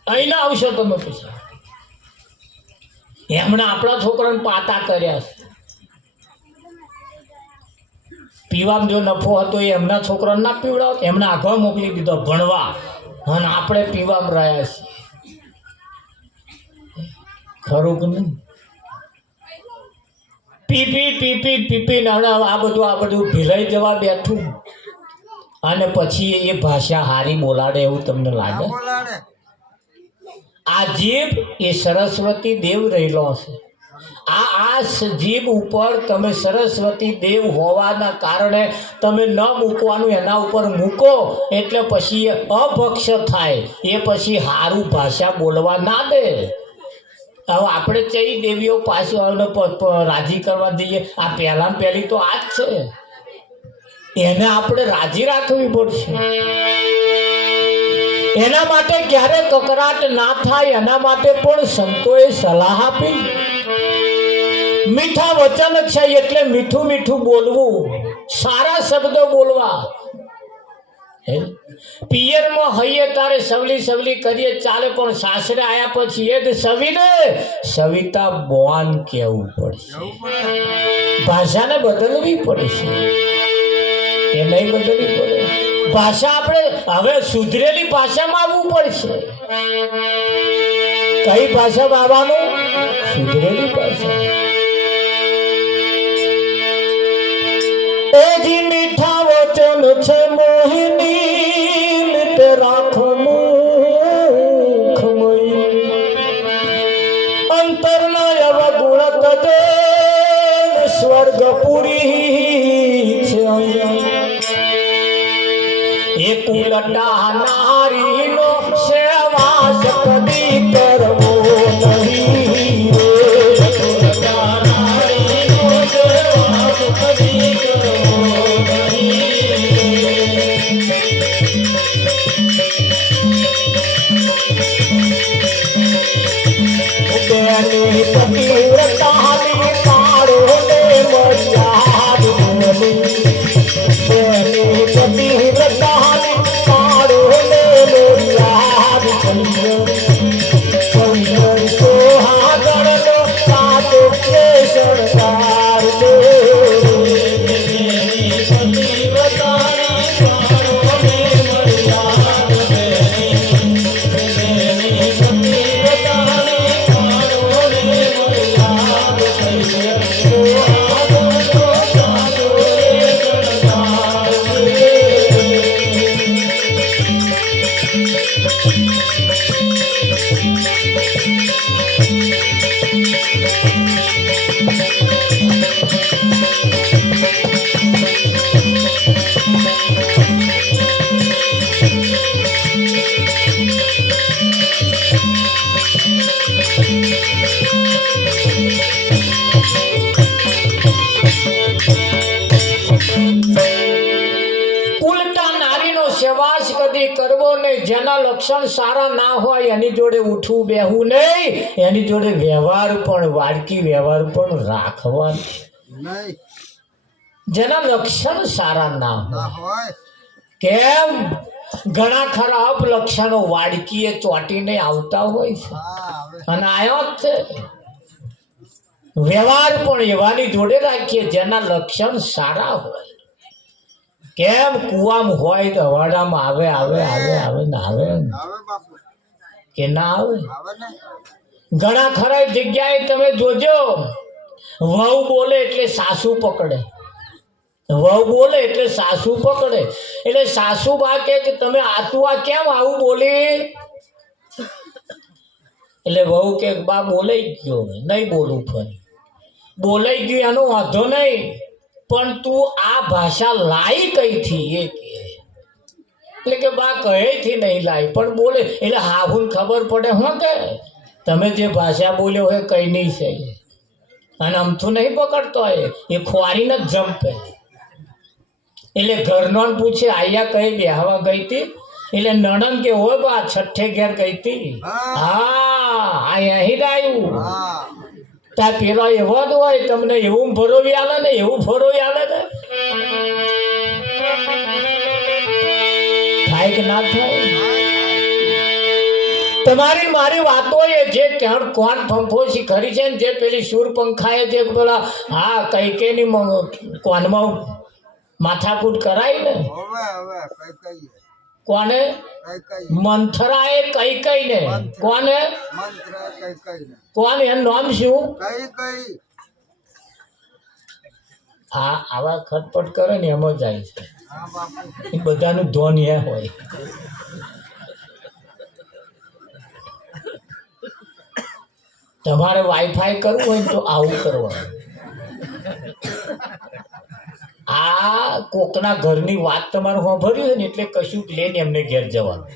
અહીં ના આવશો તમે. પછી એમણે આપણા છોકરાને પાતા કર્યા છે. પીવામાં જો નફો હતો એ એમના છોકરાને ના પીવડાવો, એમને આખવા મોકલી દીધો ભણવા, અને આપણે પીવામાં રહ્યા છીએ. ખરું કે નહીં? પીપી આ બધું ભીલાઈ જવા બેઠું. અને પછી એ ભાષા હારી બોલાડે એવું તમને લાગે? આ જીભ એ સરસ્વતી દેવ રહેલો છે. આ જીભ ઉપર તમે સરસ્વતી દેવ હોવાના કારણે તમે ન મૂકવાનું, એના ઉપર મૂકો એટલે પછી એ અભક્ષ થાય. એ પછી હારું ભાષા બોલવા ના દે. હવે આપણે ચઈ દેવીઓ પાછું રાજી કરવા જઈએ? આ પહેલાં પહેલી તો આ જ છે. એને આપણે રાજી રાખવી પડશે. એના માટે ક્યારે કકરાટ ના થાય એના માટે પણ સંતોએ સલાહ આપી. મીઠા વચન છે એટલે મીઠું મીઠું બોલવું, સારા શબ્દો બોલવા. પિયરમાં હૈયે તારે સવલી સવલી કરીએ ચાલે, પણ સાસરે આવ્યા પછી એ જ સવીને સવિતા બોન કહેવું પડશે. ભાષાને બદલવી પડશે. એ નહીં બદલવી પડે ભાષા. આપણે હવે સુધરેલી ભાષામાં આવવું પડશે. કઈ ભાષામાં આવવાનું? સુધરેલી ભાષા. એ જી મીઠા વચન છે મોહિની, તે રાખો મુખમય, અંતરના અવગુણ તજે સ્વર્ગપુરી છે. એક ઉલટા નારીનો સેવાસ કદી કરવો નહીં. સેવાશ કદી કરવો નહીં. જેના લક્ષણ સારા ના હોય એની જોડે ઉઠવું બેહવું નહીં. એની જોડે વ્યવહાર પણ વાડકી વ્યવહાર પણ રાખવાનો નહીં. જેના લક્ષણ સારા ના હોય. કેમ? ઘણા ખરા અપલક્ષણો વાડકીએ ચોટીને આવતા હોય છે અને આયો જ છે. વ્યવહાર પણ એવાની જોડે રાખીએ જેના લક્ષણ સારા હોય. કેમ? કુવામાં હોય તો અવાડામાં આવે આવે આવે આવે ને આવે કે ના આવે? ઘણા ખરા જગ્યાએ તમે જોજો, વહુ બોલે એટલે સાસુ પકડે. વહુ બોલે એટલે સાસુ પકડે. એટલે સાસુ બા કે તમે આતું આ કેમ આવું બોલી? એટલે વહુ કે બા બોલાઈ ગયો, નહીં બોલું ફરી. બોલાઈ ગયું એનો વાંધો નહીં, પણ તું આ ભાષા લાઈ કઈથી એ કે. એટલે કે બા કહેથી નહીં લાઈ પણ બોલે. એટલે હાહુન ખબર પડે હું કે તમે જે ભાષા બોલ્યો હોય કઈ નહીં છે અને અમથું નહીં પકડતો એ ખોરીને જ જંપે. એટલે ઘરનો પૂછે આયા કઈ બેહવા ગઈ હતી? એટલે નણંદ કે હોય બા છઠ્ઠે ઘેર ગઈ હતી. હા અહીં આવ્યું. ત્યાં પેલા એવો જ હોય, તમને એવું ફરોવી આલે ને એવું ફરોવી આલે ને. થાય કે ના થાય? તમારી મારી વાતો એ જે કોણ ફંફોશી ખરી છે ને, જે પેલી સુર પંખાએ જે પેલા હા કઈકેની કોનમાં માથાકૂટ કરાય ને. કોને? મંથરાએ કઈ કઈ ને. કોને? કોણ? એનું નામ શું? હા આવા ખટપટ કરે ને એમ જ જાય છે. એ બધાનું ધોન એ હોય. તમારે વાઈફાઈ કરવું હોય તો આવું કરવાનું. આ કોકના ઘરની વાત તમારે સાંભળ્યું હોય ને એટલે કશું લઈને એમને ઘેર જવાનું.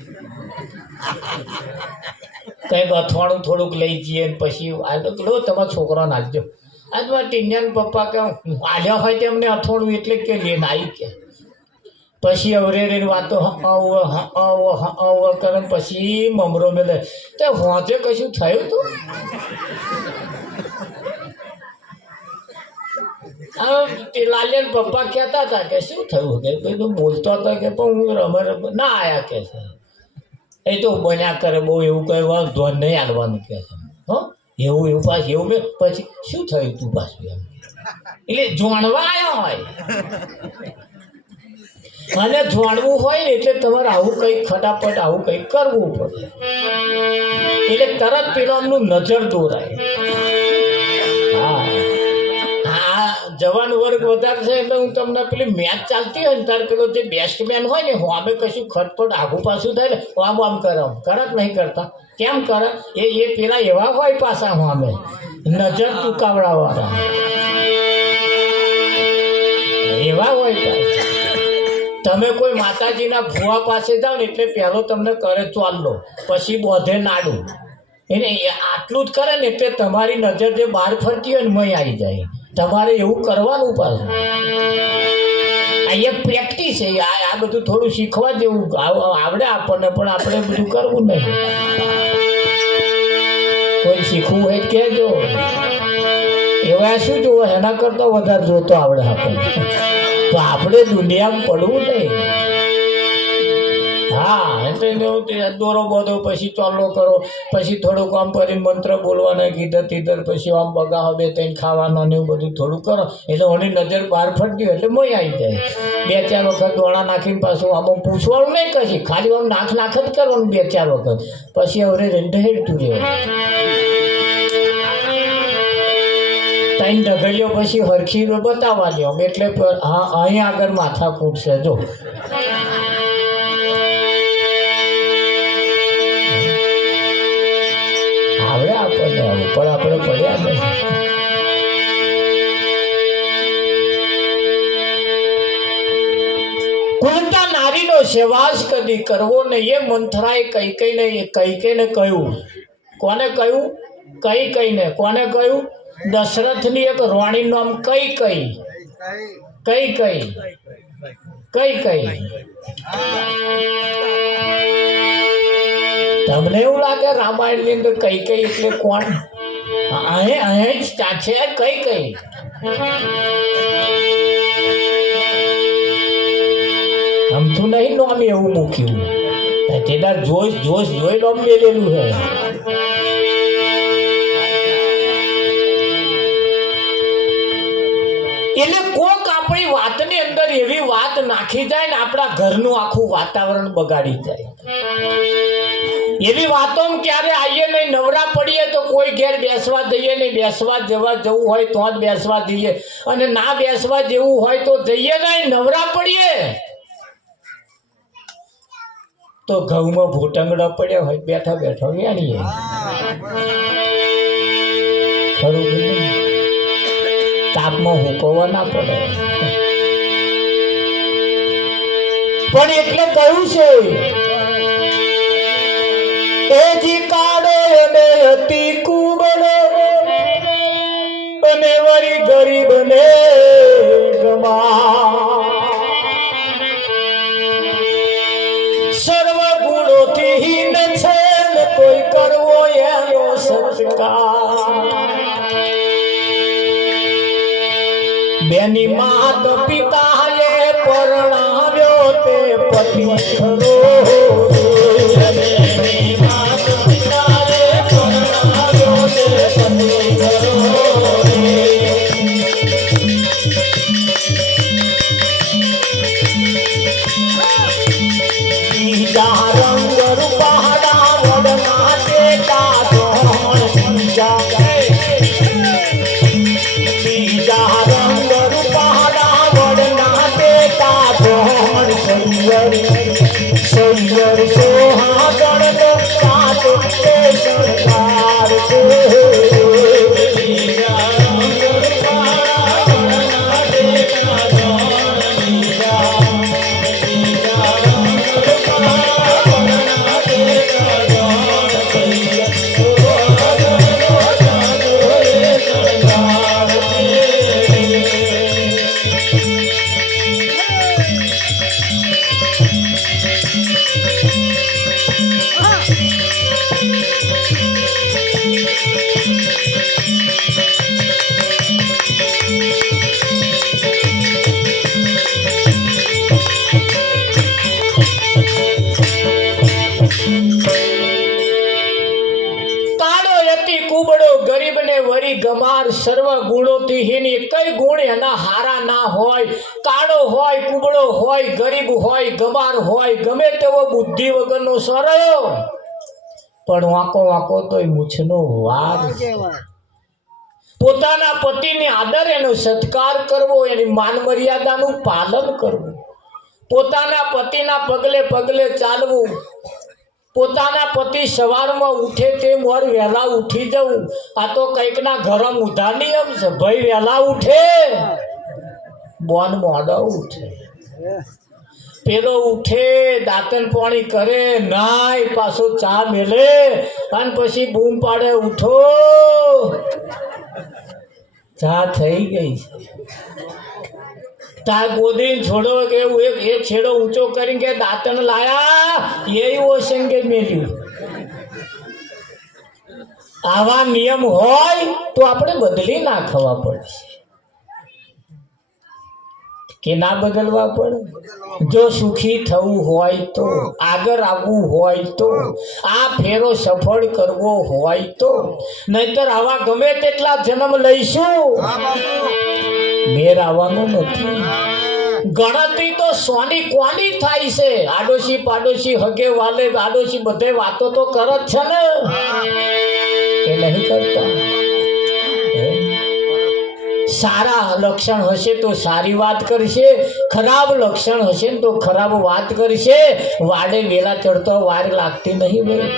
કંઈક અથવાણું થોડુંક લઈ જઈએ ને પછી લો તમારા છોકરાને આપજો. આજમાં ટીનિયાના પપ્પા કે આલ્યા હોય તેમને અથવાણું એટલે કે લઈને આવી કે પછી અવરેની વાતો કરે પછી મમરો મેલે તે હોંચે કશું થયું હતું? લાલિયાના પપ્પા કહેતા હતા કે શું થયું કે તો બોલતો હતો કે પણ હું રમે ના આયા કે છે. એ તો બન્યા કરે બહુ એવું કહેવા ધોન નહીં હાલવાનું કે છે. હં એવું પાછું એવું મેં પછી શું થયું તું પાછું એમ એટલે જોણવા આવ્યા હોય. અને જોણવું હોય ને એટલે તમારે આવું કંઈક ફટાફટ આવું કંઈક કરવું પડે. એટલે તરત પેલા એમનું નજર દોરાય. હા હા જવાન વર્ગ વધારે છે એટલે હું તમને પેલી મેચ ચાલતી હોય ને ત્યારે પેલો જે બેસ્ટમેન હોય ને હું અમે કશું ખટપટ આઘું પાછું થાય ને આમ આમ કરે કરત નહીં કરતા. કેમ કરે? એ પેલા એવા હોય પાછા હું અમે નજર ચૂકાવડાવાળા એવા હોય પાછા. તમે કોઈ માતાજીના ભુવા પાસે જાઓ ને એટલે પહેલો તમને કરે ચાલો પછી બોધે નાડું. એને આટલું જ કરે ને એટલે તમારી નજર જે બહાર ફરતી હોય ને મય આવી જાય. તમારે એવું કરવાનું પાછું. આ એક પ્રેક્ટિસ છે. આ બધું થોડું શીખવા જેવું આવડે આપણને પણ આપણે બધું કરવું નહીં. કોઈ શીખવું હોય કહેજો. એવા શું જોવો એના કરતાં વધારે જોતો આવડે આપણને. તો આપણે દુનિયામાં પડવું નહીં. હા એટલે દોરો બોધો પછી ચાલો કરો પછી થોડુંક આમ કરીને મંત્ર બોલવાના કીધર તીધર પછી આમ બગાવો બે ત્રણ ખાવાનો ને એવું બધું થોડું કરો એટલે ઓની નજર બહાર ફરતી હોય એટલે મોય આવી જાય. 2-4 વખત દોણા નાખીને પાછું આમાં પૂછવાનું નહીં કશી ખાલી આમ નાખ જ કરવાનું 2-4 વખત પછી હવે ઢેરતું રહેવાનું. ત્રણ ઢગલીઓ પછી હરખી બતાવવા દો એટલે હા અહીં આગળ માથા કૂટશે જો આવડે આપણને ઉપર આપણે પડ્યા નહીં. કુંતા નારીનો સેવાસ કદી કરવો ને એ મંથરાએ કઈ કઈને કહ્યું. કોને કહ્યું? કઈને. કોને કહ્યું? દશરથની એક રોણીનું નામ કઈ તમને એવું લાગે રામાયણની અંદર કઈ એટલે કોણ? અહીં જ છે કઈ આમતું નહીં નોમ એવું મૂક્યું તેના જોશ જોઈ નોમ લેલું છે. એટલે કોક આપણી વાતની અંદર એવી વાત નાખી જાય ને આપણા ઘરનું આખું વાતાવરણ બગાડી જાય. એવી વાતો ક્યારે આવીએ નહીં, નવરા પડીએ તો કોઈ ઘેર બેસવા જઈએ નહીં, બેસવા જવું હોય તો જ બેસવા જઈએ અને ના બેસવા જેવું હોય તો જઈએ નહીં. નવરા પડીએ તો ઘઉંમાં ભૂટંગડા પડ્યા હોય બેઠા વેણીએ ખરું તાપમાં હુકવવા ના પડે. પણ એટલે કહ્યું છે એ જી કાળો અને અતિ કુબડો અને વરી ગરીબ ને ગમા સર્વ ગુણોથી હીન છે ને કોઈ કરવો એનો સત્કાર. બેની માત પિતાએ પરણાવ્યો તે પતિ ખરો. બેની માત પિતાએ પરણાવ્યો તે પતિ ખરો. બીજા રંગ રૂપાડા વડના ટેકા ધોણ બીજા સૈયર સોહાગણ કાત તે શણગાર છે. ગમાર સર્વ ગુણોથી હીની કઈ ગુણ એના હારા ના હોય. કાળો હોય, કુબળો હોય, ગરીબ હોય, ગમાર હોય, ગમે તેવો બુદ્ધિ વગરનો સરયો પણ વાંકો તોય મૂછનો વાર. પોતાના પતિને આદર એનો સત્કાર કરવો, એની માન મર્યાદાનું પાલન કરવું, પોતાના પતિના પગલે પગલે ચાલવું, પોતાના પતિ સવારમાં ઉઠે તે મોર વહેલા ઉઠી જવું. આ તો કંઈકના ઘરમ ઉધા નિયમ છે. ભાઈ વહેલા ઉઠે, બોન મોડો ઉઠે. પેલો ઉઠે, દાંતન પાણી કરે, નાય પાછો ચા મેલે અને પછી બૂમ પાડે, ઉઠો ચા થઈ ગઈ છે. તાર ગોદીને છોડો કે એક છેડો ઊંચો કરીને કે દાંતણ લાયા એવું સંગે મેલ્યું. આવા નિયમ હોય તો આપણે બદલી નાખવા પડશે કે ના બદલવા પડે. જો સુખી થવું હોય તો, આગળ આવવું હોય તો, આ ફેરો સફળ કરવો હોય તો, નહીતર આવા ગમે તેટલા જન્મ લઈશું મેર આવવાનો નથી. ગણતરી તો સોની કોની થાય છે. આડોશી પાડોશી હગે વાલે આડોશી બધે વાતો તો કરે જ છે ને, એ નહીં કરતા. સારા લક્ષણ હશે તો સારી વાત કરશે, ખરાબ લક્ષણ હશે ને તો ખરાબ વાત કરશે. વાડે વેલા ચડતો વાર લાગતી નહીં ભાઈ.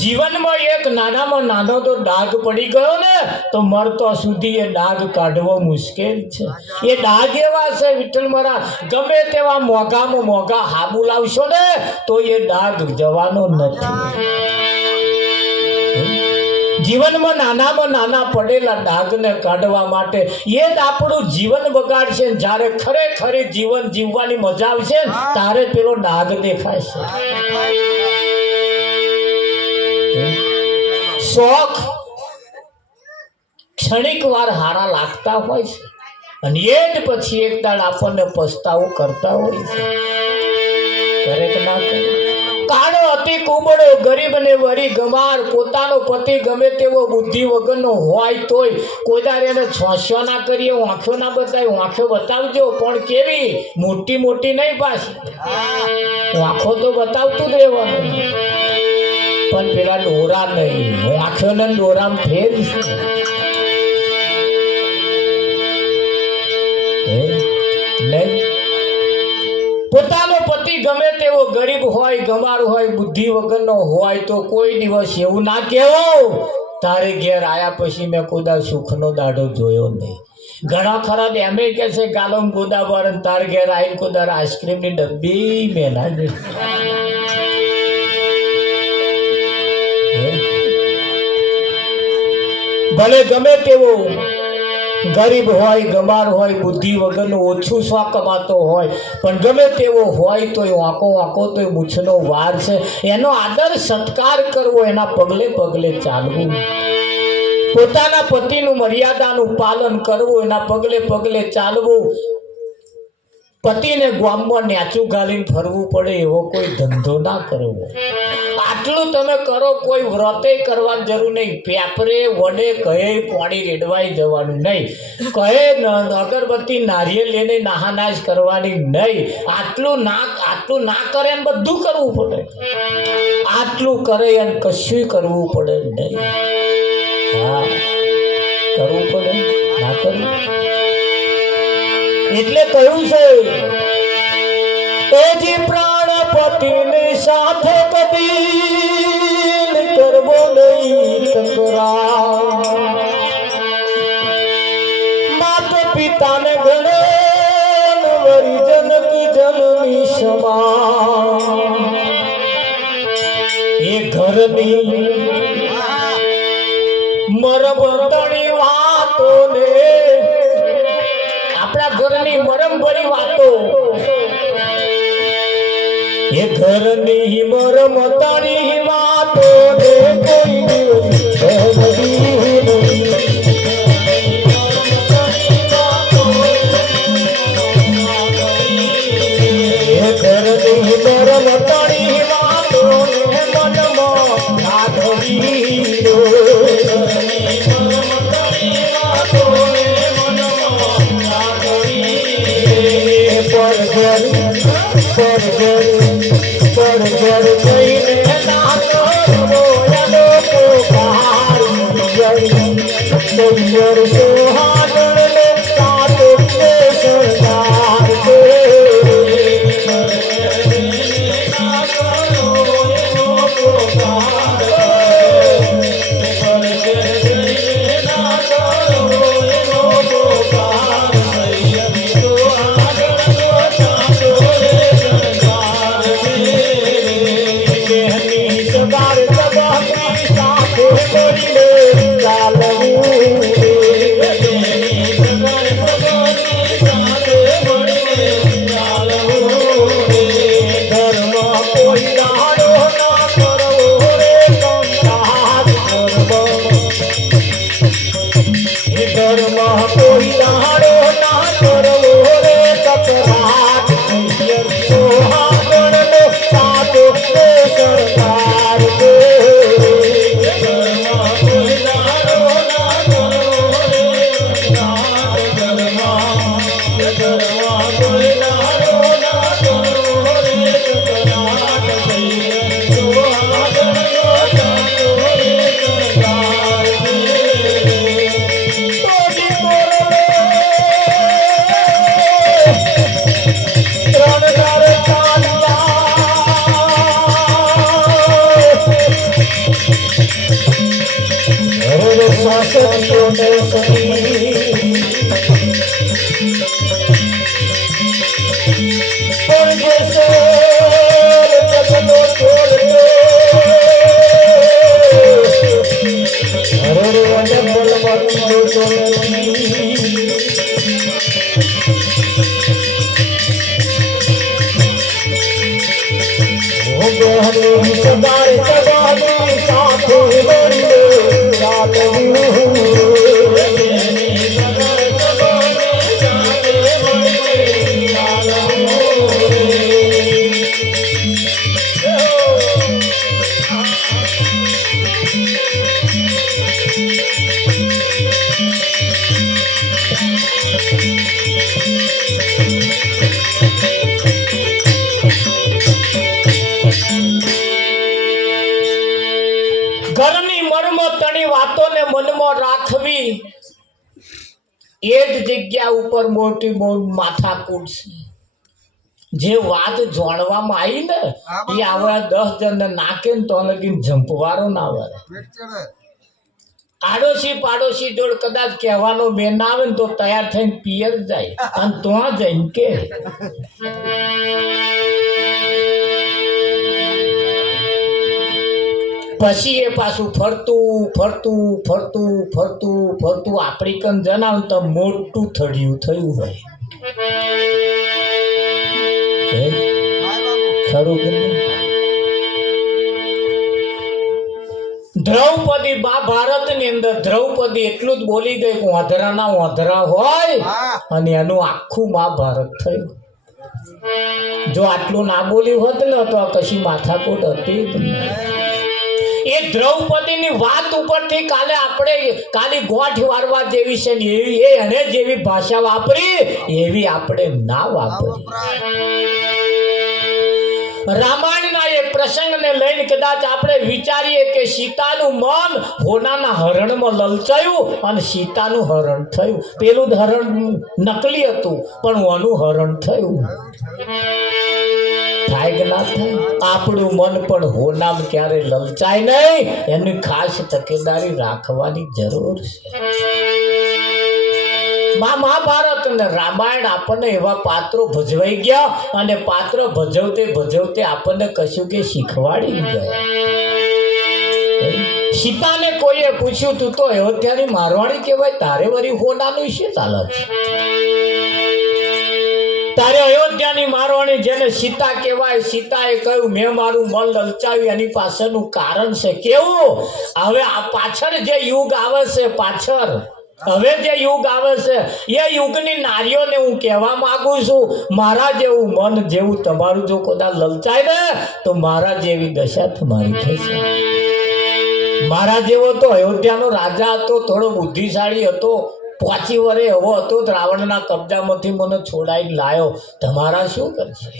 જીવનમાં એક નાનામાં નાનો તો ડાઘ પડી ગયો ને તો મરતો સુધી એ ડાઘ કાઢવો મુશ્કેલ છે. એ ડાઘ એવા છે વિઠ્ઠલ મહારાજ, ગમે તેવા મોંઘામાં મોંઘા હાબુ લાવશો ને તો એ ડાઘ જવાનો નથી. જીવનમાં નાનામાં નાના પડેલા ડાઘને કાઢવા માટે એ જ આપણું જીવન બગાડશે. જ્યારે ખરેખર જીવન જીવવાની મજા આવશે ત્યારે પેલો ડાઘ દેખાશે. શોખ ક્ષણિક વાર હારા લાગતા હોય છે અને એ જ પછી એક દાડ આપણને પસ્તાવો કરતા હોય છે. કરે કે ના કરે? કાળો અતિ કુબડો, ગરીબ ને વરી ગમાર, પોતાનો પતિ ગમે તેવો બુદ્ધિ વગરનો હોય તોય કોઈ દાડ એને છોસ્યો ના કરીએ, આંખો ના બતાવી. આંખો બતાવજો પણ કેવી? મોટી મોટી નહીં પાછી. આંખો તો બતાવતું જ રહેવાનું પણ પેલા ડોરા નહીં. આંખો ને ડોરામ ફેર નહીં. પોતાનો પતિ ગમે તેવો ગરીબ હોય, ગમાર હોય, બુદ્ધિ વગરનો હોય તો કોઈ દિવસ એવું ના કહેવો તારે ઘેર આયા પછી મેં કોદા સુખનો દાડો જોયો નહીં. ઘણા ખરા એમ કે છે ગાલમ ગોદા બર તાર ઘેર આવીને કોદાર આઈસ્ક્રીમની ડબ્બી મેં ના જોઈ. ભલે ગમે તેવો ગરીબ હોય, ગમાર હોય, બુદ્ધિ વગરનો ઓછું સ્વ કમાતો હોય પણ ગમે તેવો હોય તો વાંકો વાંકો તો મૂછનો વાર છે. એનો આદર સત્કાર કરવો, એના પગલે પગલે ચાલવું, પોતાના પતિનું મર્યાદાનું પાલન કરવું, એના પગલે પગલે ચાલવું. પતિને ગામમાં ન્યાચું ગાલીને ફરવું પડે એવો કોઈ ધંધો ના કરવો. આટલું તમે કરો, કોઈ વ્રતે કરવાની જરૂર નહીં. પેપરે વડે કહે પાણી રેડવાઈ જવાનું નહીં, કહે અગરબત્તી નારિયેળ લઈને નાહાનાશ કરવાની નહીં. આટલું ના કરે એમ બધું કરવું પડે. આટલું કરે એમ કશું કરવું પડે નહીં. હા, કરવું પડે, ના કરવું. એટલે કહ્યું છે એ જી પ્રાણપતિની સાથે કદી કરવો નહીં ટકરાવ. માતા પિતાને ગણે વરી જનક જનની સમાન. એ ઘરની મરબતણી વાતો ને, આપણા ઘરની મરમ ભરી વાતો, એ ઘરની મરમ તારી વાતો ને કોઈ દિવસ ઘરની મરમ તારી વાતો ને મનમાં ના ધરી. પર કહીને ના કરવો એનો પોકાર સોહાગણ લે કાતો સરદાર છે. સત્યો ને સતી પણ જે જગનો છોડતો હરે અને બળવંત જોતો નથી સદાય સદાની સાથે મળીને ચાલવું ઘરની મર્મતણી વાતોને મનમાં રાખવી એ જ જગ્યા ઉપર મોટી માથાકૂટ છે. જે વાત જાણવામાં આવી ને એ આવા 10 જણને નાકે ને તો લગીને જંપવારો ના વરે. આડોશી પાડોશી જોડ કદાચ કહેવાનો બેન ના આવે ને તો તૈયાર થઈને પિયર જાય અને તો જઈને કે પછી એ પાછું ફરતું ફરતું ફરતું ફરતું ફરતું આપણી કન જણાવ તો મોટું થડિયું થયું હોય. ખરું કે દ્રૌપદી મહાભારતની અંદર દ્રૌપદી એટલું જ બોલી ગઈ કે વાંધરાના વાંધરા હોય અને એનું આખું મહાભારત થયું. જો આટલું ના બોલ્યું હોત ને તો કશી માથાકૂટ હતી જ નહીં. એ દ્રૌપદીની વાત ઉપરથી કાલે આપણે કાલી ગોઠ વારવા જેવી છે ને એવી એને જેવી ભાષા વાપરી એવી આપણે ના વાપરી. રામાયણના એ પ્રસંગને લઈને કદાચ આપણે વિચારીએ કે સીતાનું મન હોનાના હરણમાં લલચાયું અને સીતાનું હરણ થયું. પેલું હરણ નકલી હતું પણ ઓનું હરણ થયું. થાય કે ના થાય? આપણું મન પણ હોનામ ક્યારે લલચાય નહીં એની ખાસ તકેદારી રાખવાની જરૂર છે. મહાભારત અને રામાયણ આપણને એવા પાત્રો ભજવાઈ ગયા અને પાત્ર ભજવતે ભજવતે આપણને કશું કે શીખવાડી ગયા. સીતાને કોઈએ પૂછ્યું તું તો અયોધ્યાની મારવાડી કહેવાય તારે વળી હોનાનું શું ચાલે છે? તારે અયોધ્યાની મારવાણી જેને સીતા કહેવાય સીતાએ કહ્યું મેં મારું મન લલચાવ્યું એની પાછળનું કારણ છે. કેવું? હવે આ પાછળ જે યુગ આવે છે પાછળ હવે જે યુગ આવે છે એ યુગની નારીઓને હું કહેવા માંગુ છું મારા જેવું મન જેવું તમારું જો કદાચ લલચાય ને તો મારા જેવી દશા તમારી થશે. મારા જેવો તો અયોધ્યાનો રાજા હતો, થોડો બુદ્ધિશાળી હતો, 5 વર્ષે એવો હતો રાવણના કબજામાંથી મને છોડાઈ લાયો. તમારા શું કરશે?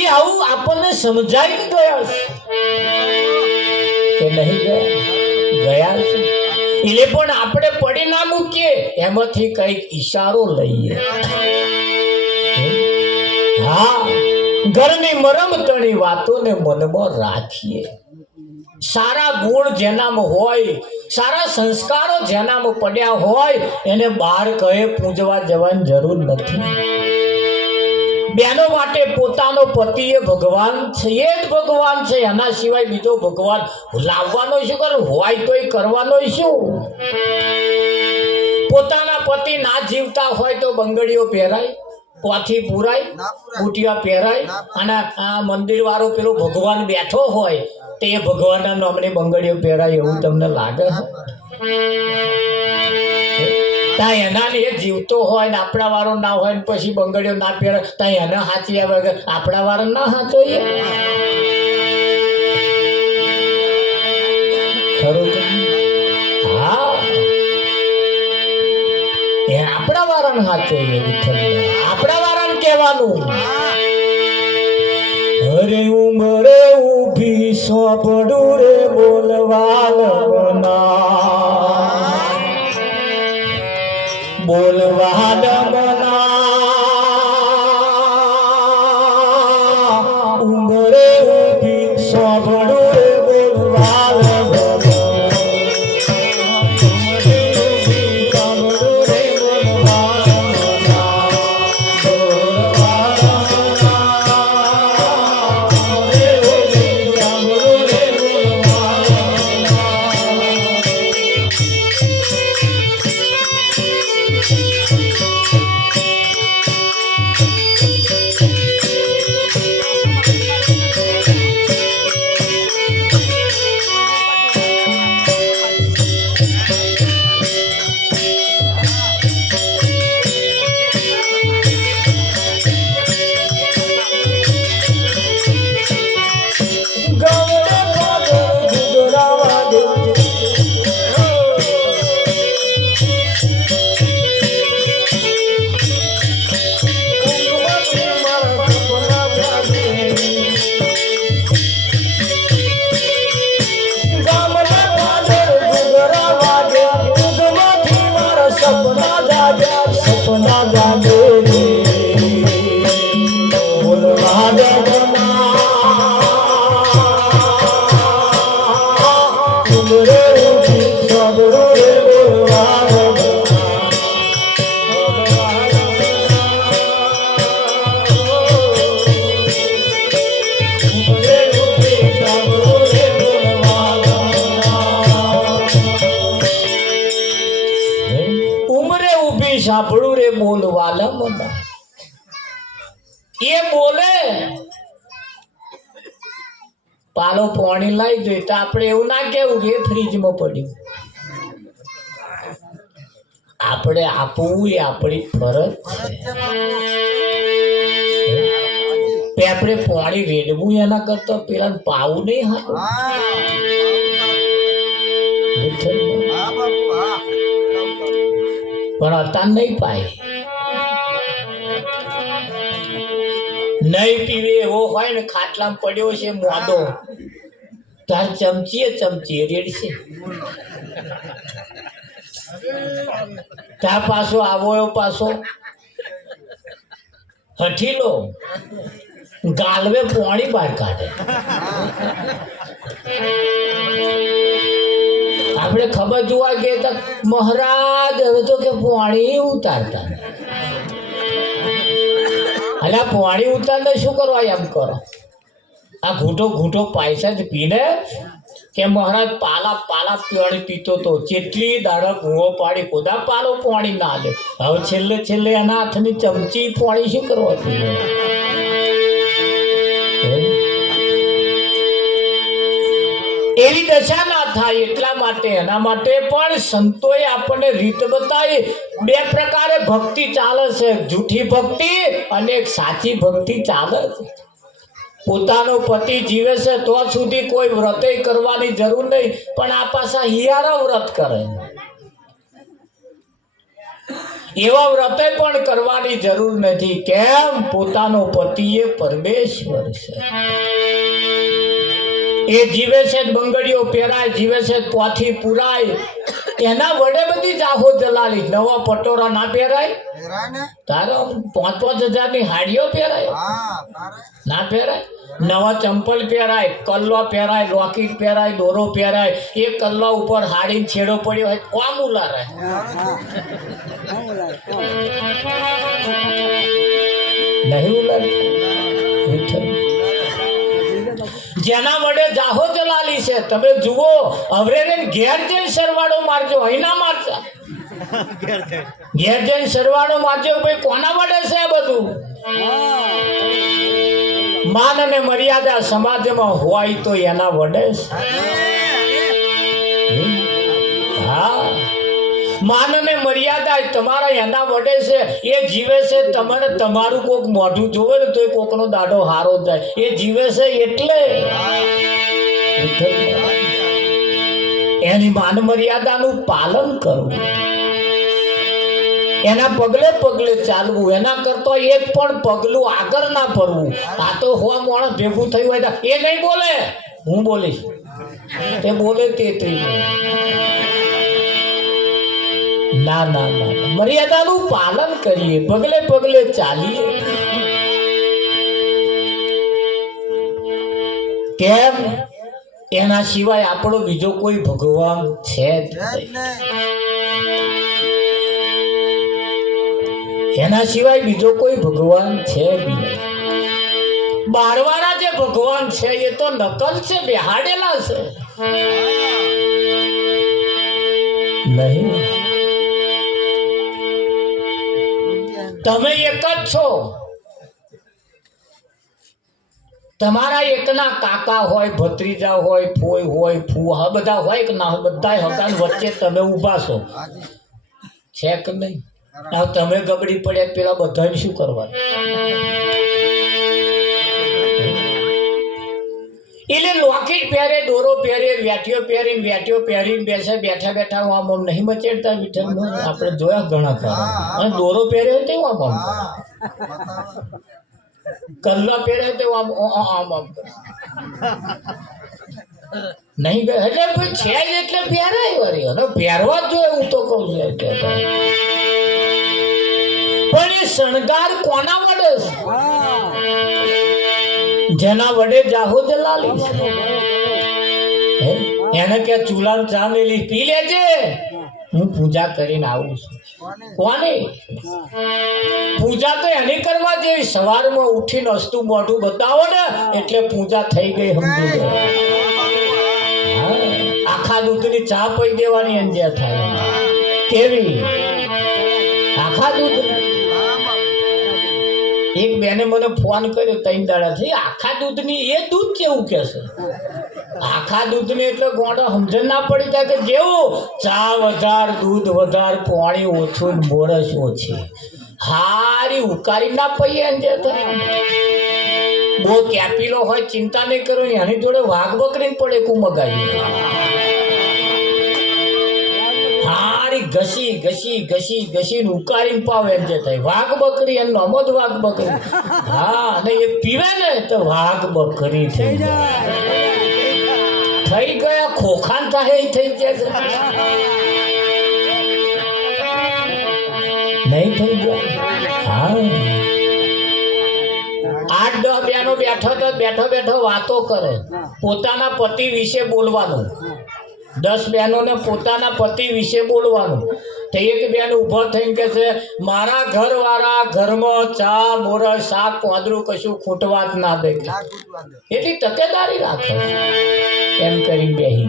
એ આવું આપણને સમજાઈ ગયા કે નહીં ગયા છે એટલે પણ આપણે પડી ના મૂકીએ એમાંથી કઈક ઈશારો લઈએ. હા, ઘરની મરમતણી વાતોને મનમાં રાખીએ. સારા ગુણ જેનામાં હોય, સારા સંસ્કારો જેનામાં પડ્યા હોય એને બહાર કહે પૂજવા જવાની જરૂર નથી. બેનો માટે પોતાનો પતિ એ ભગવાન છે, એ જ ભગવાન છે. એના સિવાય બીજો ભગવાન લાવવાનો શું કરે? હોય તો એ કરવાનો શું? પોતાના પતિ ના જીવતા હોય તો બંગડીઓ પહેરાય, પોથી પુરાય, બુટિયા પહેરાય અને આ મંદિર વાળો પેલો ભગવાન બેઠો હોય તે ભગવાનના નામની બંગડીઓ પહેરાય એવું તમને લાગે? ત્યાં એના એ જીવતો હોય ને આપણા વાળો ના હોય ને પછી બંગડીઓ ના પહેરાય ત્યાં એને હાચી આવે કે આપણા વાળો ના હાચો? ખરું? હા, એ આપણા વાળાને હાચો આપણા વાળાને કહેવાનું. અરે ઉમરે ઉભી સોપડું રે બોલવા લગના, બોલવા લગના. ઉમરે ઉભી સોપડું રે બોલવા લગના. સાંભળું રે બોલવાલા મના. એ બોલે પાલો પાણી લાવી દે તો આપણે એવું ના કેવું કે ફ્રીજમાં પડ્યું. આપણે આપવું એ આપણી ફરજ છે. આપણે પાણી રેડવું એના કરતા પેલા પાવું નહીં. પણ અત્યારે નહીં પાય, નહીં પીવે એવો હોય ને ખાટલામાં પડ્યો છે મોદો, તાર ચમચીએ રેડશે. ત્યાં પાછો આવો એવો પાછો હઠીલો ગાલવે પોણી બહાર કાઢે. આપણે ખબર જોવા ગયા મહારાજ હવે તો કે પોણી ઉતારતા. અલ્યા પોણી ઉતારને શું કરવા એમ કરો? આ ઘૂંટો પૈસા જ પીને કે મહારાજ પાલા પાણી પીતો તો જેટલી દાડા ઘૂંવો પાડી કોદા પાલો પાણી ના લે. હવે છેલ્લે એના હાથની ચમચી પાણી શું કરવા પીવે? એવી દશા ના થાય એટલા માટે એના માટે પણ સંતોએ આપણને રીત બતાવી. બે પ્રકારે ભક્તિ ચાલે છે, જૂઠી ભક્તિ અને એક સાચી ભક્તિ ચાલે છે. પોતાનો પતિ જીવે છે તો સુધી કોઈ વ્રત કરવાની જરૂર નહીં, પણ આ પાછા હિયારા વ્રત કરે. એવા વ્રત પણ કરવાની જરૂર નથી. કેમ? પોતાનો પતિ એ પરમેશ્વર છે. એ જીવે છે બંગડીઓ પહેરાય, જીવે છે પોથી પુરાય, એના વડે બધી જાહો જલાલી. નવા પટોરા ના પહેરાય? તારો 5,000 ની હાડીઓ પહેરાય ના પહેરાય? નવા ચંપલ પહેરાય, કલ્લો પહેરાય, લોકેટ પહેરાય, દોરો પહેરાય. એ કલ્લા ઉપર હાડીને છેડો પડ્યો હોય કોમ ઉલારે નહીં ઉલારે. જેના વડે જાહો જલાલી છે. તમે જુઓ હવે ઘેર જઈને સરવાળો મારજો, અહીં ના મારતા. ઘેર જઈને સરવાળો મારજો. ભાઈ કોના વડે છે આ બધું? માન અને મર્યાદા સમાજમાં હોય તો એના વડે. હા, માન અને મર્યાદા તમારા એના વડે છે. એ જીવે છે તમને તમારું કોક મોઢું જોવે ને તો એ કોકનો દાડો હારો જાય. એ જીવે છે એટલે એની માન મર્યાદાનું પાલન કરવું, એના પગલે ચાલવું. એના કરતા એક પણ પગલું આગળ ના ફરવું. આ તો હો માણસ ભેગું થયું હોય તો એ નહીં બોલે, હું બોલીશ. એ બોલે તે ના. મર્યાદાનું પાલન કરીએ, પગલે ચાલીએ. કેમ? એના સિવાય આપણો બીજો કોઈ ભગવાન છે જ નહીં. એના સિવાય બીજો કોઈ ભગવાન છે જ નહીં. બારવાના જે ભગવાન છે એ તો નકલ છે, બેહાડેલા છે નહીં. તમે એક જ છો. તમારા એકના કાકા હોય, ભત્રીજા હોય, ફોઈ હોય, ફુવા બધા હોય કે ના, બધા હકાન વચ્ચે તમે ઊભા છો, છે કે નહીં? તમે ગબડી પડ્યા પેલા બધાને શું કરવાનું? એટલે લોકેટ પહેરે, દોરો પહેરે, વેટીઓ પહેરીને બેસે. બેઠા આમ નહીં મચેડતા વિઠ્ઠલ. આપણે જોયા ઘણા ખરા. અને દોરો પહેર્યો તે આમ કલ્લા પહેરે તે આમ નહીં ગયો. એટલે ભાઈ છે જ એટલે પહેરાય વળી. અને પહેરવા જ જોઈએ, હું તો કહું છું. પણ એ શણગાર કોના વડે છે? જેના વડે જાહો જલાલી છે. એને કે ચૂલામાં ચા મેલી પી લેજે, હું પૂજા કરીને આવું છું. કોને પૂજા તો એની કરવા જેવી? સવારમાં ઉઠીને હસતું મોઢું બતાવો ને એટલે પૂજા થઈ ગઈ, સમજી ગયો. આખા દૂધની ચા પી દેવાની અંજ્યા થાય. કેવી આખા દૂધ એક બેને મને ફોન કર્યો 3 દાડાથી આખા દૂધની એ દૂધ કેવું કે છે આખા દૂધની એટલે ગોળો સમજણ ના પડી જાય કે જેવું ચા વધાર દૂધ વધાર પાણી ઓછું મોરસ ઓછી હારી ઉકારી ના પઈએ જે બહુ કેપીલો હોય ચિંતા નહીં કરો એની જોડે વાઘ બકરી પડે કું મગાવી હારી ઘસી ઘસી ઘસી ઘસી ઉકારીને પાવે એમ જે થાય વાઘ બકરી એમ નમો જ વાઘ બકરી હા અને એ પીવે ને તો વાઘ બકરી થઈ ગયા ખોખાન થાય એ થઈ ગયા નહીં થઈ ગયા હા 8-10 બહેનો બેઠો બેઠો વાતો કરે પોતાના પતિ વિશે બોલવાનું 10 બહેનોને પોતાના પતિ વિશે બોલવાનું તો એક બેન ઊભો થઈને કહે છે મારા ઘરવાળા ઘરમાં ચા મોરસ શાક પાંદડું કશું ખૂટવા જ ના દે એટલી તકેદારી રાખે એમ કરીને બેહી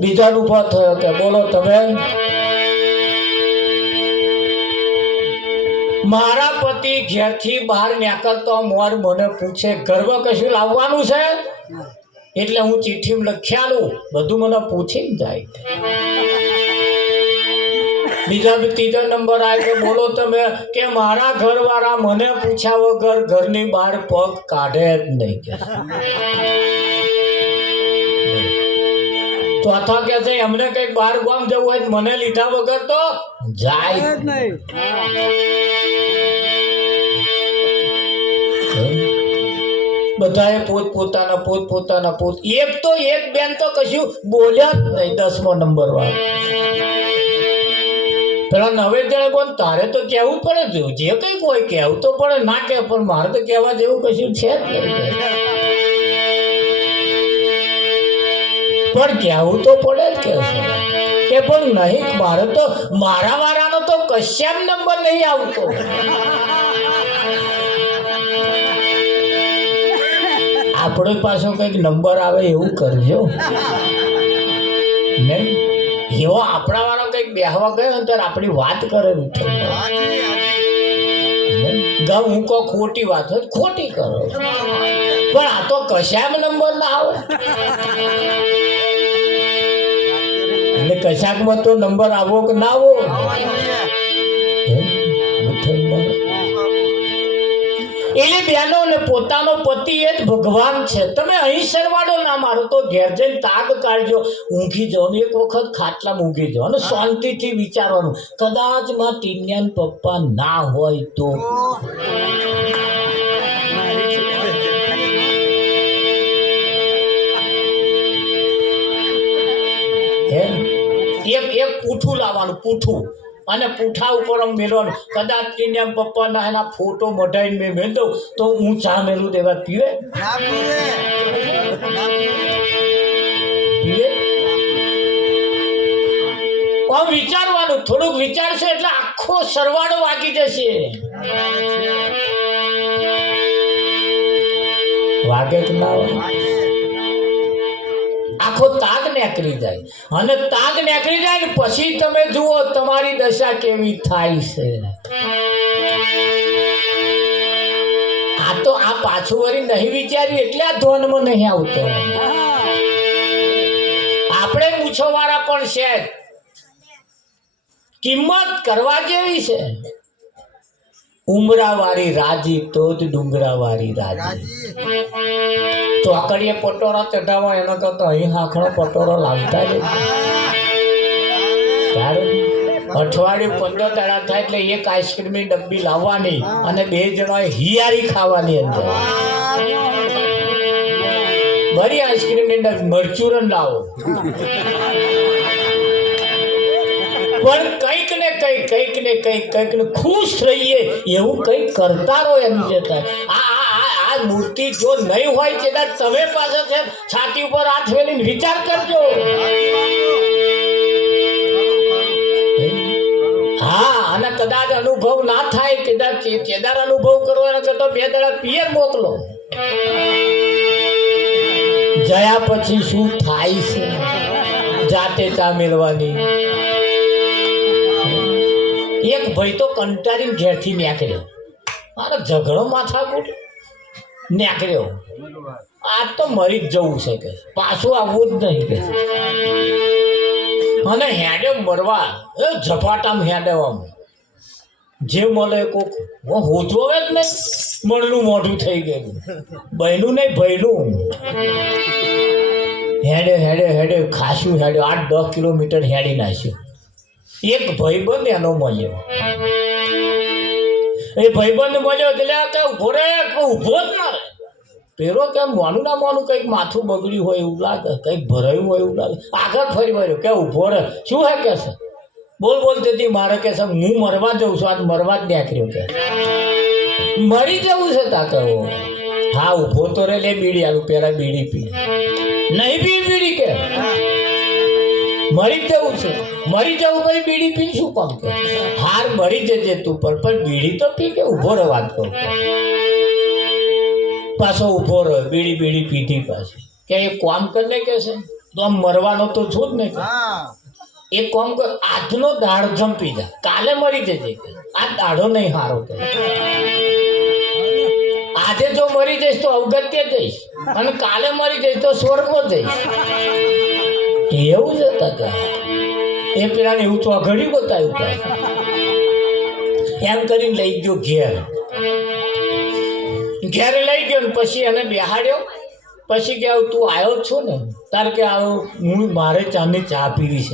બીજાનો ઊભો થયો કે બોલો તમે મારા પતિ ઘેરથી બહાર નીકળતો મોર મને પૂછે ઘરમાં કશું લાવવાનું છે એટલે હું ચિઠ્ઠીમાં લખ્યાલું બધું મને પૂછીને જાય ત્રીજો નંબર આવે કે બોલો તમે કે મારા ઘરવાળા મને પૂછ્યા વગર ઘરની બહાર પગ કાઢે જ નહીં કે ચોથા કે છે એમને કઈક બહાર ગામ જવું હોય મને લીધા વગર તો જાય જ નહીં બધાએ પોતપોતાના એક તો એક બેન તો કશું બોલ્યા જ નહીં 10મો નંબર વાળા પેલા 9 જણે બોલ તારે તો કહેવું જ પડે જે કંઈક હોય કહેવું તો પડે ના કે પણ મારે તો કહેવા જેવું કશું છે જ નહીં પણ કહેવું તો પડે જ કે પણ નહીં મારે તો મારા વાળાનો તો કશામ નંબર નહીં આવતો આપણો પાછો કંઈક નંબર આવે એવું કરજો નહીં એવો આપણા વાળો કંઈક બેહવા ગયો ને ત્યારે આપણી વાત કરે ગમ હું કહો ખોટી વાત હોય ખોટી કરો પણ આ તો કશામ નંબર ના આવે એટલે કશાકમાં તો નંબર આવો કે ના આવો એટલે બહેનો ને પોતાનો પતિ એ જ ભગવાન છે તમે અહીં સરવાડો ના મારો તો ઘેર જઈને તાગ કાઢજો ઊંઘી જવાનું એક વખત ખાટલામાં ઊંઘી જવાનું અને શાંતિથી વિચારવાનું કદાચ માં ટીન્યાન પપ્પા ના હોય તો એક પૂઠું લાવવાનું પૂઠું અને પૂઠા ઉપર મેળવાનું કદાચ ટીન્યાન પપ્પાના એના ફોટો મઢાઈને મેં મેળ દઉં તો હું ચા મેલું દેવા પીવે વિચારવાનું થોડુંક વિચારશે એટલે આખો સરવાળો વાગી જશે વાગે કે ના આખો તાગ નીકળી જાય અને તાગ નીકળી જાય ને પછી તમે જુઓ તમારી દશા કેવી થાય છે આ તો આ પાછું વળી નહીં વિચાર્યું એટલે આ ધોનમાં નહીં આવતો આપણે મૂછોવાળા પણ છે કિંમત કરવા જેવી છે ઉમરાવાળી રાજી તો જ ડુંગરાવાળી રાજી ચોકડીએ પટોળા ચઢાવવા એનો કરતા અહીં હાંખણો પટોળો લાવતા જ અઠવાડિયું 15 દાડા થાય એટલે એક આઈસ્ક્રીમની ડબ્બી લાવવાની અને 2 જણાએ હિયારી ખાવાની અંદર બરી આઈસ્ક્રીમની ડબ્બી મરચુરન લાવો પણ કંઈક ને કંઈક ખુશ રહીએ એવું કંઈક કરતા રહો એની જતા આ મૂર્તિ જો નહીં હોય છે તમે પાસે છે છાતી ઉપર હાથ ફેરીને વિચાર કરજો હા અને કદાચ અનુભવ ના થાય કદાચ ચેદાર અનુભવ કરવો એના કરતા 2 દાડા પિયર મોકલો જયા પછી શું થાય છે જાતે ચા મેળવાની એક ભાઈ તો કંટાળીને ઘેરથી નીકળ્યો, મારે ઝઘડો માથાકૂટ નીકળ્યો, આજ તો મરી જ જવું છે કે પાછું આવવું જ નહીં કે, અને હેડે મરવા ઝપાટામાં હેડવામાં જે મળે કોક હોચવો જ નહીં, મળનું મોઢું થઈ ગયેલું, બહેનું નહીં ભયનું. હેડે હેડે હેડે ખાસું હેડે 8-10 કિલોમીટર હેડી નાખ્યું. એક ભાઈબંધ એનો મળ્યો, એ ભાઈબંધ મળ્યો એટલે આ કઈ ઉભો રે, ઉભો જ ના રે. પેલો કેમ મોનું ના મોનું કંઈક માથું બગડ્યું હોય એવું લાગે, કંઈક ભરાયું હોય એવું લાગે, આગળ ફરી વળ્યો કે ઉભો રે, શું હે કે છે, બોલ બોલ તેથી મારે કે છે હું મરવા જઉં છું, આજ મરવા જ નીકળ્યો કે મરી જવું છે તાતો. હા ઉભો તો રે, લે બીડી આલું, પેલા બીડી પી, નહીં પી બીડી કે મરી જવું છે, મરી જવું ભાઈ બીડી પી શું કામ કે, હાર મરી જજે તું પણ બીડી તો પી કે ઉભો રહે, વાત કરું. પાછો ઉભો રહ્યો, બીડી પીધી પાછી કે એ કામ કરીને કે છે તો આમ મરવાનો તો છું જ ને કે એક કામ કર, આજનો દાડો જંપી જા, કાલે મરી જજે, આ દાડો નહીં હારો કે આજે જો મરી જઈશ તો અવગત્ય જઈશ, અને કાલે મરી જઈશ તો સ્વર્ગમાં જઈશ. એવું જ હતા એ પેલાને એવું ચોઘડ્યું બતાવ્યું, એમ કરીને લઈ ગયો ઘેરે લઈ ગયો ને પછી એને બેહાડ્યો. પછી કે તું આવ્યો જ છો ને, તારે કે આવો હું મારે ચાની ચા પીવી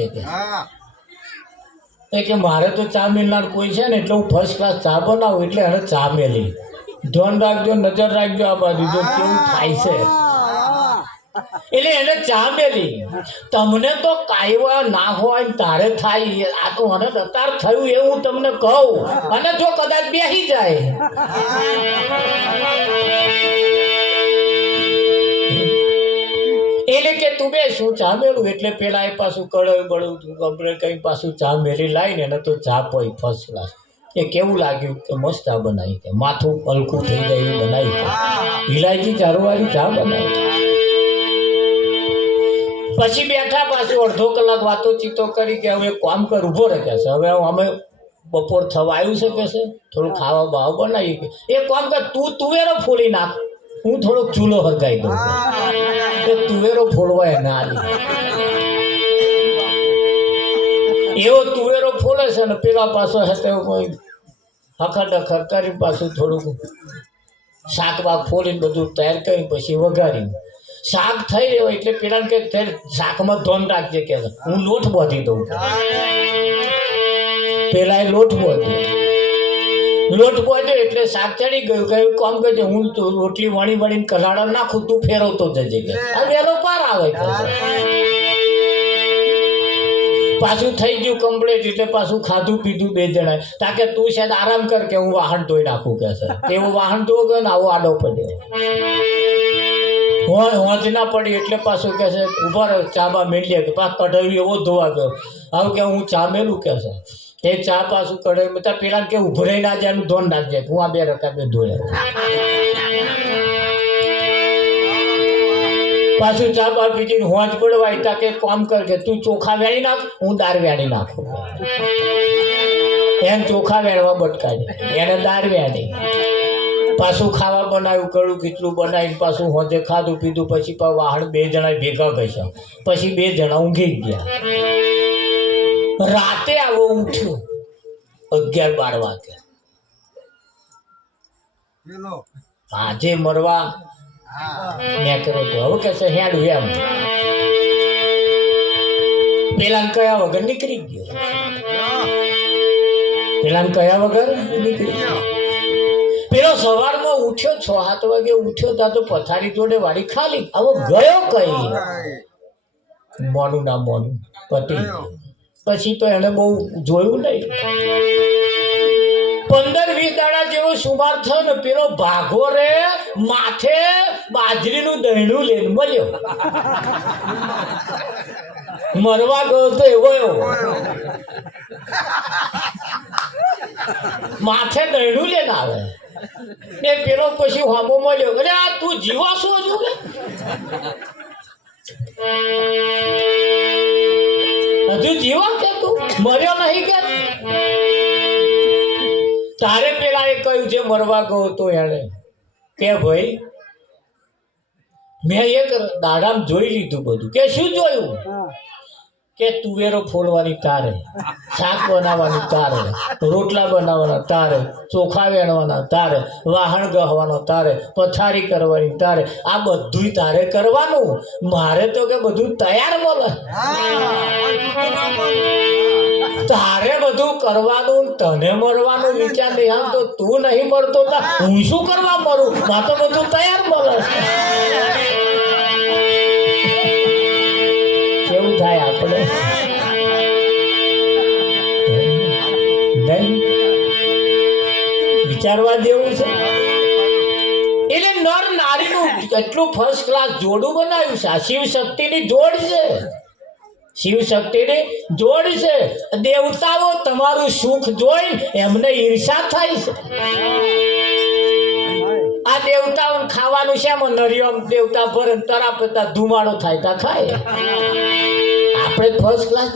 છે કે મારે તો ચા મેલનાર કોઈ છે ને, એટલે હું ફર્સ્ટ ક્લાસ ચા બનાવું, એટલે એને ચા મેલી. ધ્યાન રાખજો, નજર રાખજો આ બાજુ જો કેવું થાય છે. એટલે એને ચા મેલી. તમને તો કાયવા ના હોય તારે થાય, આ તો મને અત્યાર થયું એવું હું તમને કહું, અને જો કદાચ બેસી જાય એટલે કે તું બે શું ચા મેળવું, એટલે પેલા એ પાછું કડવું બળવું કમ્પ્લેટ કઈ પાછું ચા મેળી લાવીને એને તો ચા પી ફર્સ્ટ ક્લાસ. એ કેવું લાગ્યું કે મસ્ત ચા બનાવી, કે માથું હલકું થઈ જાય એવી બનાવી, ઇલાયચી ચારોવાળી ચા બનાવી. પછી બેઠા, પાછું અડધો કલાક વાતો ચીતો કરી કે હવે કામ કર, ઉભો રહે કે છે હવે અમે બપોર થવા આવ્યું છે કે છે, થોડું ખાવા બાવા બનાવી કે એ કામ કર, તું તુવેરો ફોલી નાખ, હું થોડોક ચૂલો હરગાઈ દઉં કે તુવેરો ફોલવાય ના આલી. એવો તુવેરો ફોલે છે ને પેલા પાછો હતે કોઈ હખર ડખર કરી પાછું થોડુંક શાક બાક ફોલીને બધું તૈયાર કરી પછી વઘારી શાક થઈ રહ્યો એટલે પેલા કે શાકમાં ધોન રાખજે કે હું લોટ બાંધી દઉં. પેલા એ લોટ બાંધ્યો એટલે શાક ચડી ગયું, કયું કામ કરજે હું રોટલી વણીને કલાડા નાખું, તું ફેરવતો જજે કે આ વહેલો પાર આવે. પાછું થઈ ગયું કમ્પ્લીટ, એટલે પાછું ખાધું પીધું બે જણાએ, તાકે તું શાયદ આરામ કર કે હું વાહન ધોઈ નાખું કે છે. એવું વાહન ધોવો ગયો ને આવો આડો પડ્યો, હોંચ ના પડી એટલે પાછું કે છે ઉભા રહ્યો, ચાબા મેલીએ કે પાછ કઢાવી એવો ધોવા ગયો. આવું કે હું ચા મેલું કે છે, એ ચા પાછું કઢાવી બધા પેલા કે ઉભરાઈ ના જાય એનું ધોન નાખજે, હું આ બે રકા બે ધોયા. પાછું ચા બા પીટીને હોંચ પડવાય, તાકે કામ કર કે તું ચોખા વેણી નાખ, હું દાળ વેણી નાખું. એમ ચોખા વેણવા બટકાય, એને દાળ વેણી. પાછું ખાવા બનાવ્યું, કડું ખીચડું બનાવીને પાછું હોંચે ખાધું પીધું. પછી વાહણ બે જણા ભેગા ઘસ્યા, પછી બે જણા ઊંઘી ગયા. રાતે આવો ઉઠ્યો 11-12 વાગે, આજે મરવા નીકળ્યો તો. હવે કે છે હેડું એમ, પેલા કયા વગર નીકળી ગયો, પેલો સવારમાં ઉઠ્યો 6-7 વાગે ઉઠ્યો, ત્યાં તો પથારી જોડે વાળી ખાલી. હવે ગયો કઈ મોનું ના મોનું પતી. પછી તો એને બહુ જોયું નહીં. 15-20 દાડા જેવો સુમાર થયો ને, પેલો ભાગો રે માથે બાજરીનું દહીણું લઈને મળ્યો. મરવા ગયો તો એવો માથે દહીણું લઈને આવે ને. પેલો પછી હોબો મળ્યો, અરે આ તું જીવા શું હજુ કે હજુ જીવા કે તું મર્યો નહીં કે? તારે પેલા એ કહ્યું જે મરવા ગયો તો એણે કે ભાઈ મેં એક દાડામાં જોઈ લીધું બધું. કે શું જોયું? કે તુવેરો ફોડવાની તારે, શાક બનાવવાની તારે, રોટલા બનાવવાના તારે, ચોખા વેણવાના તારે, વાહણ ગહવાના તારે, પથારી કરવાની તારે, આ બધું તારે કરવાનું. મારે તો કે બધું તૈયાર મળે. તારે બધું કરવાનું, તને મરવાનું વિચાર નહીં. આમ તો તું નહીં મરતો હું શું કરવા મરું? માં તો બધું તૈયાર મળે. કેવું થાય આપણે? નહીં વિચારવા જેવું છે. એટલે નર નારીનું એટલું ફર્સ્ટ ક્લાસ જોડું બનાવ્યું છે. આ શિવ શક્તિની જોડ છે. શિવ શક્તિની જોડ છે. દેવતાઓ તમારું સુખ જોઈ એમને ઈર્ષા થાય છે. આ દેવતાઓને ખાવાનું છે એમાં નરિયમ દેવતા ભરે તરાપતા ધુમાડો થાય તા ખાય. આપણે ફર્સ્ટ ક્લાસ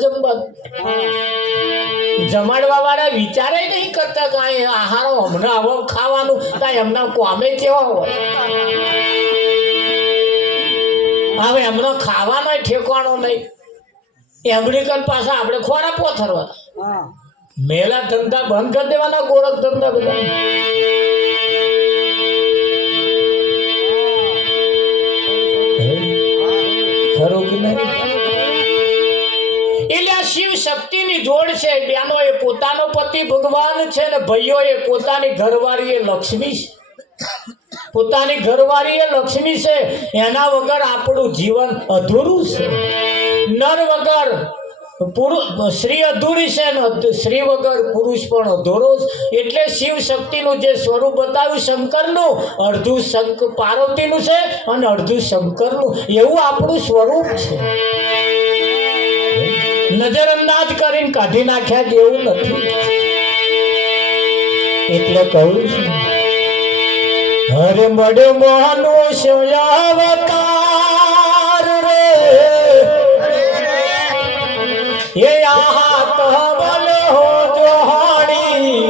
જમાડવા વાળા વિચારે નહીં કરતા કે આહારો હમણાં આવો ખાવાનું કાંઈ એમના કોમે કેવા હોય. હવે એમનો ખાવાનો ઠેકાણો નહીં. અમેરિકન પાસે આપણે ખોરા પોથરવા મેલા ધંધા બંધ કરી દેવાના. ગોરખ ધંધા બધા ખરું કે નહીં? એટલે આ શિવ શક્તિની જોડ છે. બેનો એ પોતાનો પતિ ભગવાન છે ને ભાઈઓ એ પોતાની ઘરવાળી એ લક્ષ્મી છે. પોતાની ઘરવાળી એ લક્ષ્મી છે. એના વગર આપણું જીવન અધૂરું છે. નર વગર સ્ત્રી અધૂરી છે ને સ્ત્રી વગર પુરુષ પણ અધૂરો. એટલે શિવ શક્તિનું જે સ્વરૂપ બતાવ્યું શંકરનું, અડધું પાર્વતીનું છે અને અડધું શંકરનું, એવું આપણું સ્વરૂપ છે. નજરઅંદાજ કરીને કાઢી નાખ્યા જેવું નથી. એટલે કહું છું હરે મળે મોહનો અવતાર રે એ આહા તમલ હો જોહાણી.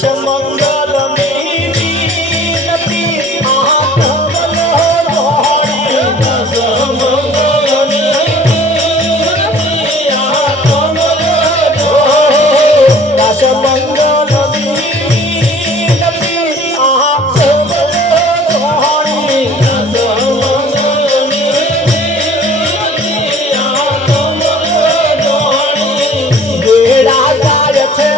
દાસ મંગલ વિનતી આ કમલ ધોણી દાસ મંગલ વિનતી આ કમલ ધોણી દાસ મંગલ વિનતી આ કમલ ધોણી દાસ મંગલ વિનતી આ કમલ ધોણી વેળા જાય છે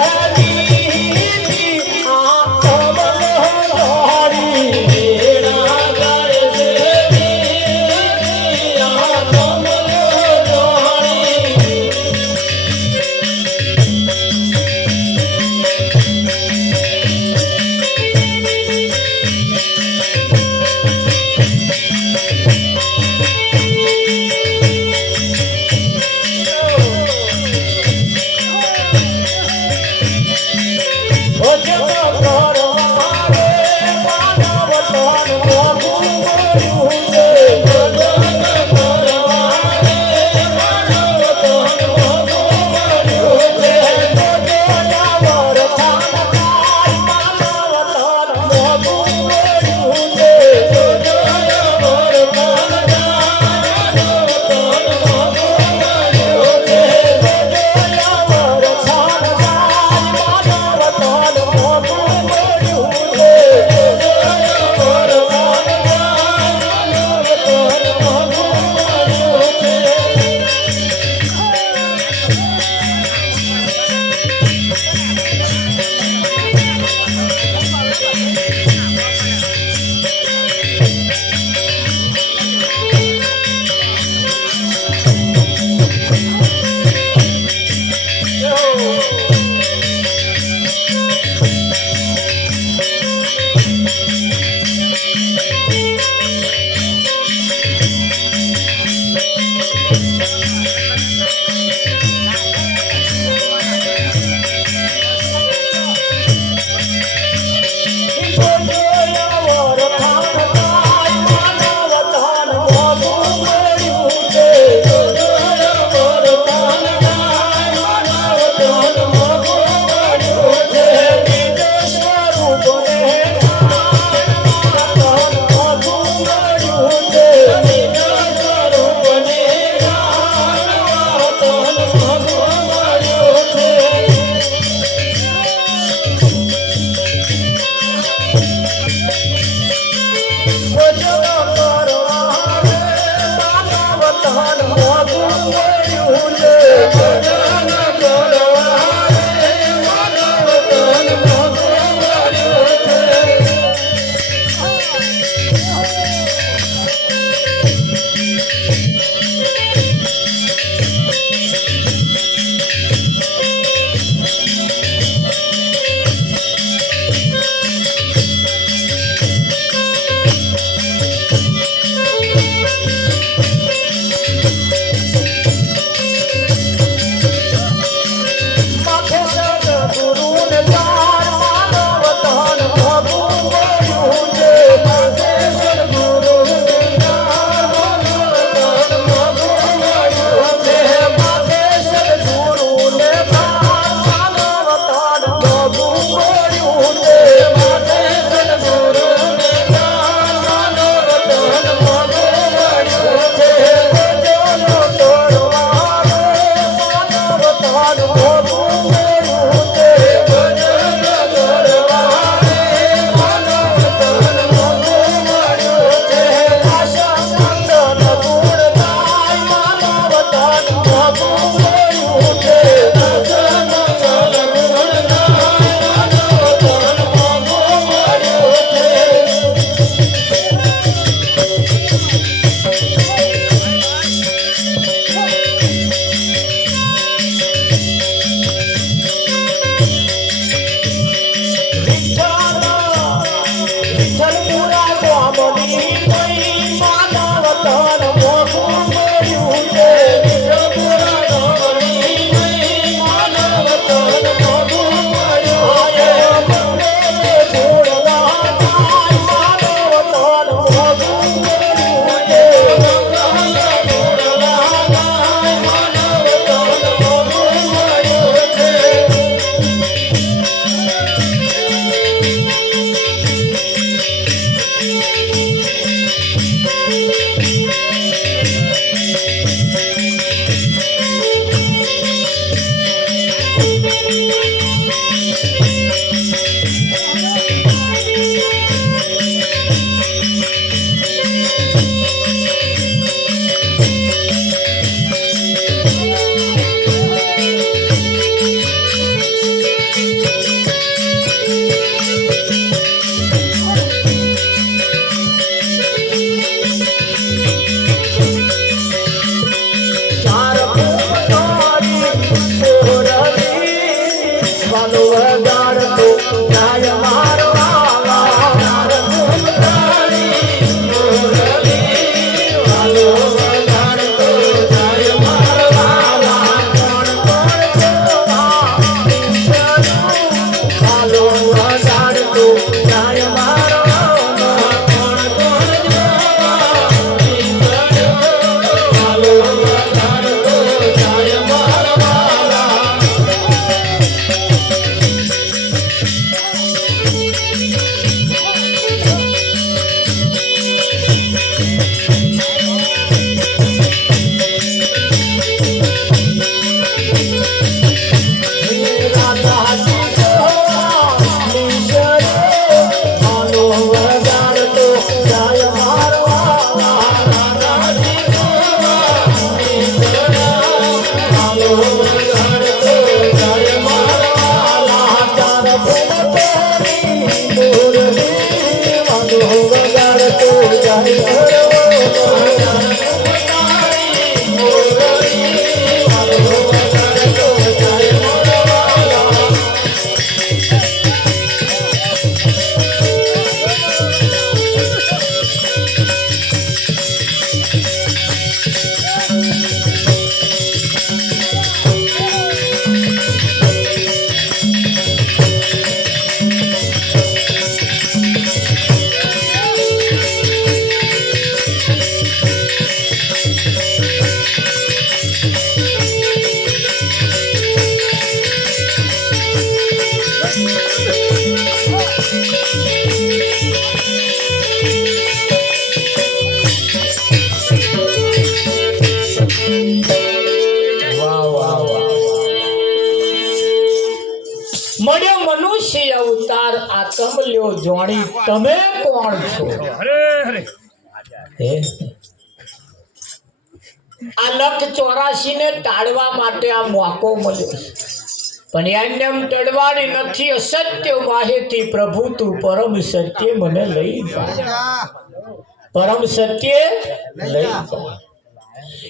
હાલો વગાડતો જાય મારો મળ્યો મનુષ્ય અવતાર આતમ લ્યો જોણી તમે કોણ છો આ લખ 84 ને ટાળવા માટે આ મોકો મળ્યો પણ એમ ટળવાડી નથી અસત્ય વાહેથી પ્રભુ તું પરમ સત્ય મને લઈ જા પરમ સત્ય લઈ જા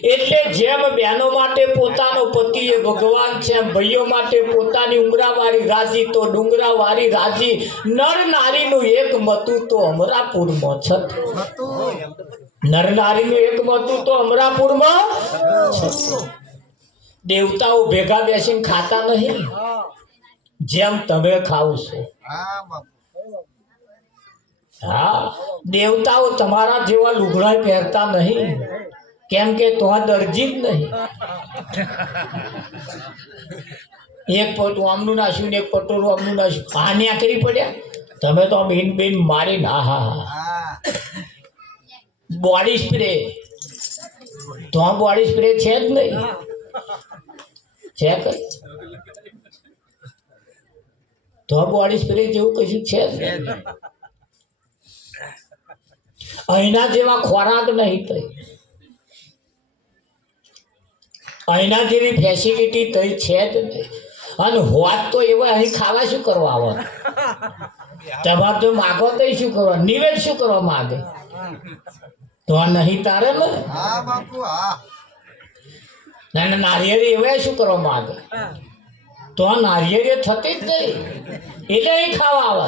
એટલે જેમ બહેનો માટે પોતાનો પતિ એ ભગવાન છે એમ ભાઈઓ માટે પોતાની ઉમરાવાળી રાજી તો ડુંગરાવાળી રાજી નર નારીનું એક મતું તો અમરાપુરમાં છે નર નારીનું એક મતું તો અમરાપુરમાં દેવતાઓ ભેગા બેસીને ખાતા નહીં જેમ તમે ખાવ છો હા દેવતાઓ તમારા જેવા લુગડા પહેરતા નહીં કેમ કે તો દરજી જ નહીં એક પોટું આમનું નાખ્યું ને એક પટોળું આમનું નાખ્યું પાણી કરી પડ્યા તમે તો બેન બેન મારી ના હા બોડી સ્પ્રે તો બોડી સ્પ્રે છે જ નહીં છે તો બોડી સ્પ્રે જેવું કશું છે જ અહીંના જેવા ખોરાક નહીં થઈ અહીંના જેવી ફેસિલિટી થઈ છે જ નહીં અને હોત તો એવા અહીં ખાવા શું કરવા આવે તમારે તો માગો તો શું કરવા નિવેદ શું કરવા માગે તો નહીં તારે ને નારિયેળી એવા શું કરવા માગે તો નારિયેળી થતી જ નહીં એટલે અહીં ખાવા આવે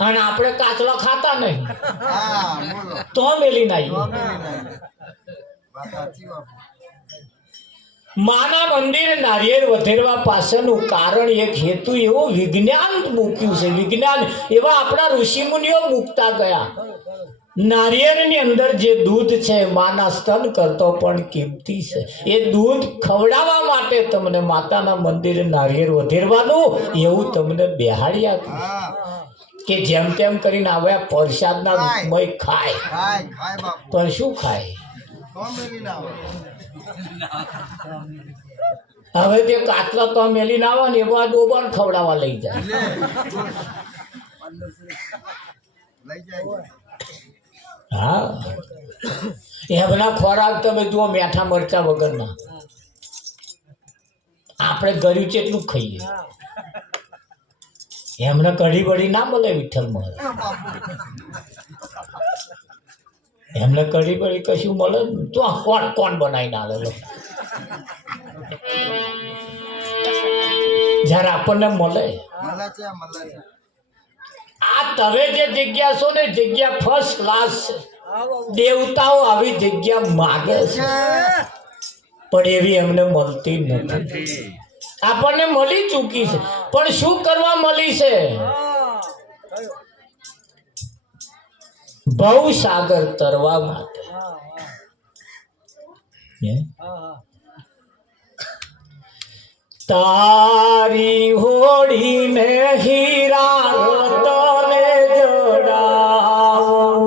અને આપણે કાચલા ખાતા નહીં તો મેલી નાઈ માના મંદિરે નારિયેળ વધેરવા પાછળનું કારણ એક હેતુ એવો વિજ્ઞાન મૂક્યું છે વિજ્ઞાન એવા આપણા ઋષિમુનિઓ મૂકતા ગયા નારિયેળની અંદર જે દૂધ છે માના સ્તન કરતો પણ કિંમતી છે એ દૂધ ખવડાવવા માટે તમને માતાના મંદિરે નારિયેળ વધેરવાનું એવું તમને બેહાડી આપ્યું કે જેમ તેમ કરીને આવે પ્રસાદના રૂપમાં ખાય પણ શું ખાય હવે તે કાચલા તો મેલી ના આવે ને એવા ડોબાન ખવડાવવા લઈ જાય હા એમના ખોરાક તમે જુઓ મીઠા મરચા વગરના આપણે ગળ્યું છે એટલું ખાઈએ એમને કઢી બળી ના મળે વિઠ્ઠલમાં એમને કઢી બળી કશું મળે તો કોણ કોણ બનાવીને આવેલો જ્યારે આપણને મળે આ તમે જે જગ્યા છો ને જગ્યા ફર્સ્ટ ક્લાસ છે દેવતાઓ આવી જગ્યા માગે છે પણ એવી એમને મળતી નથી. આપણને મળી ચૂકી છે, પણ શું કરવા મળી છે? ભવસાગર તરવા માટે. તારી હોડી ને હીરા રતને જડાવું,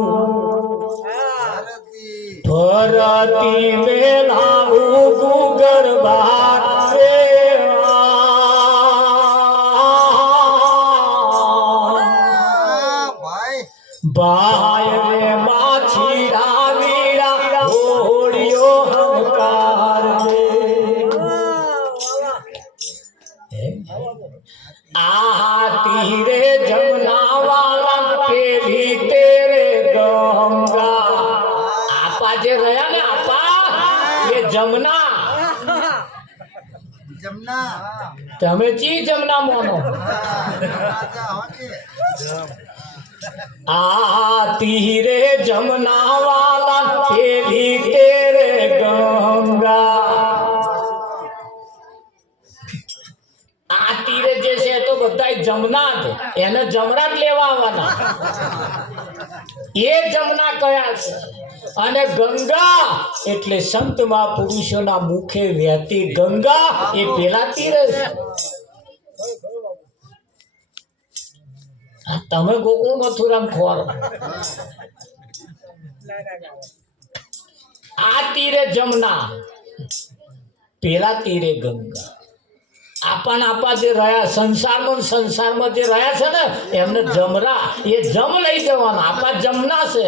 ભરતી બેલાવું ગુગર બારે ભાઈ રે માછી રાવીરા હોડિયો હંકાર આ તીરે જમના વાલા પેલી તેરે ગંગા. આપા જે રહ્યા ને આપા એ જમના. તમે ચી જમના મોનો? આ તીરે જમના વાલા પેલી તેરે ગંગા. આ તીરે જે છે તો બધા જમના જ, એને જમણા જ લેવા આવવાના. એ જમના કયા છે? અને ગંગા એટલે સંત મહાપુરુષોના મુખે વહેતી ગંગા એ પેલા તીરે છે. તમે ગોકુળ મથુરામ ખોરો. આ તીરે જમના, પેલા તીરે ગંગા. આપા જે રહ્યા સંસારમાં જે રહ્યા છે ને એમને જમરા એ જમ લઈ જવાના. આપા જમના છે.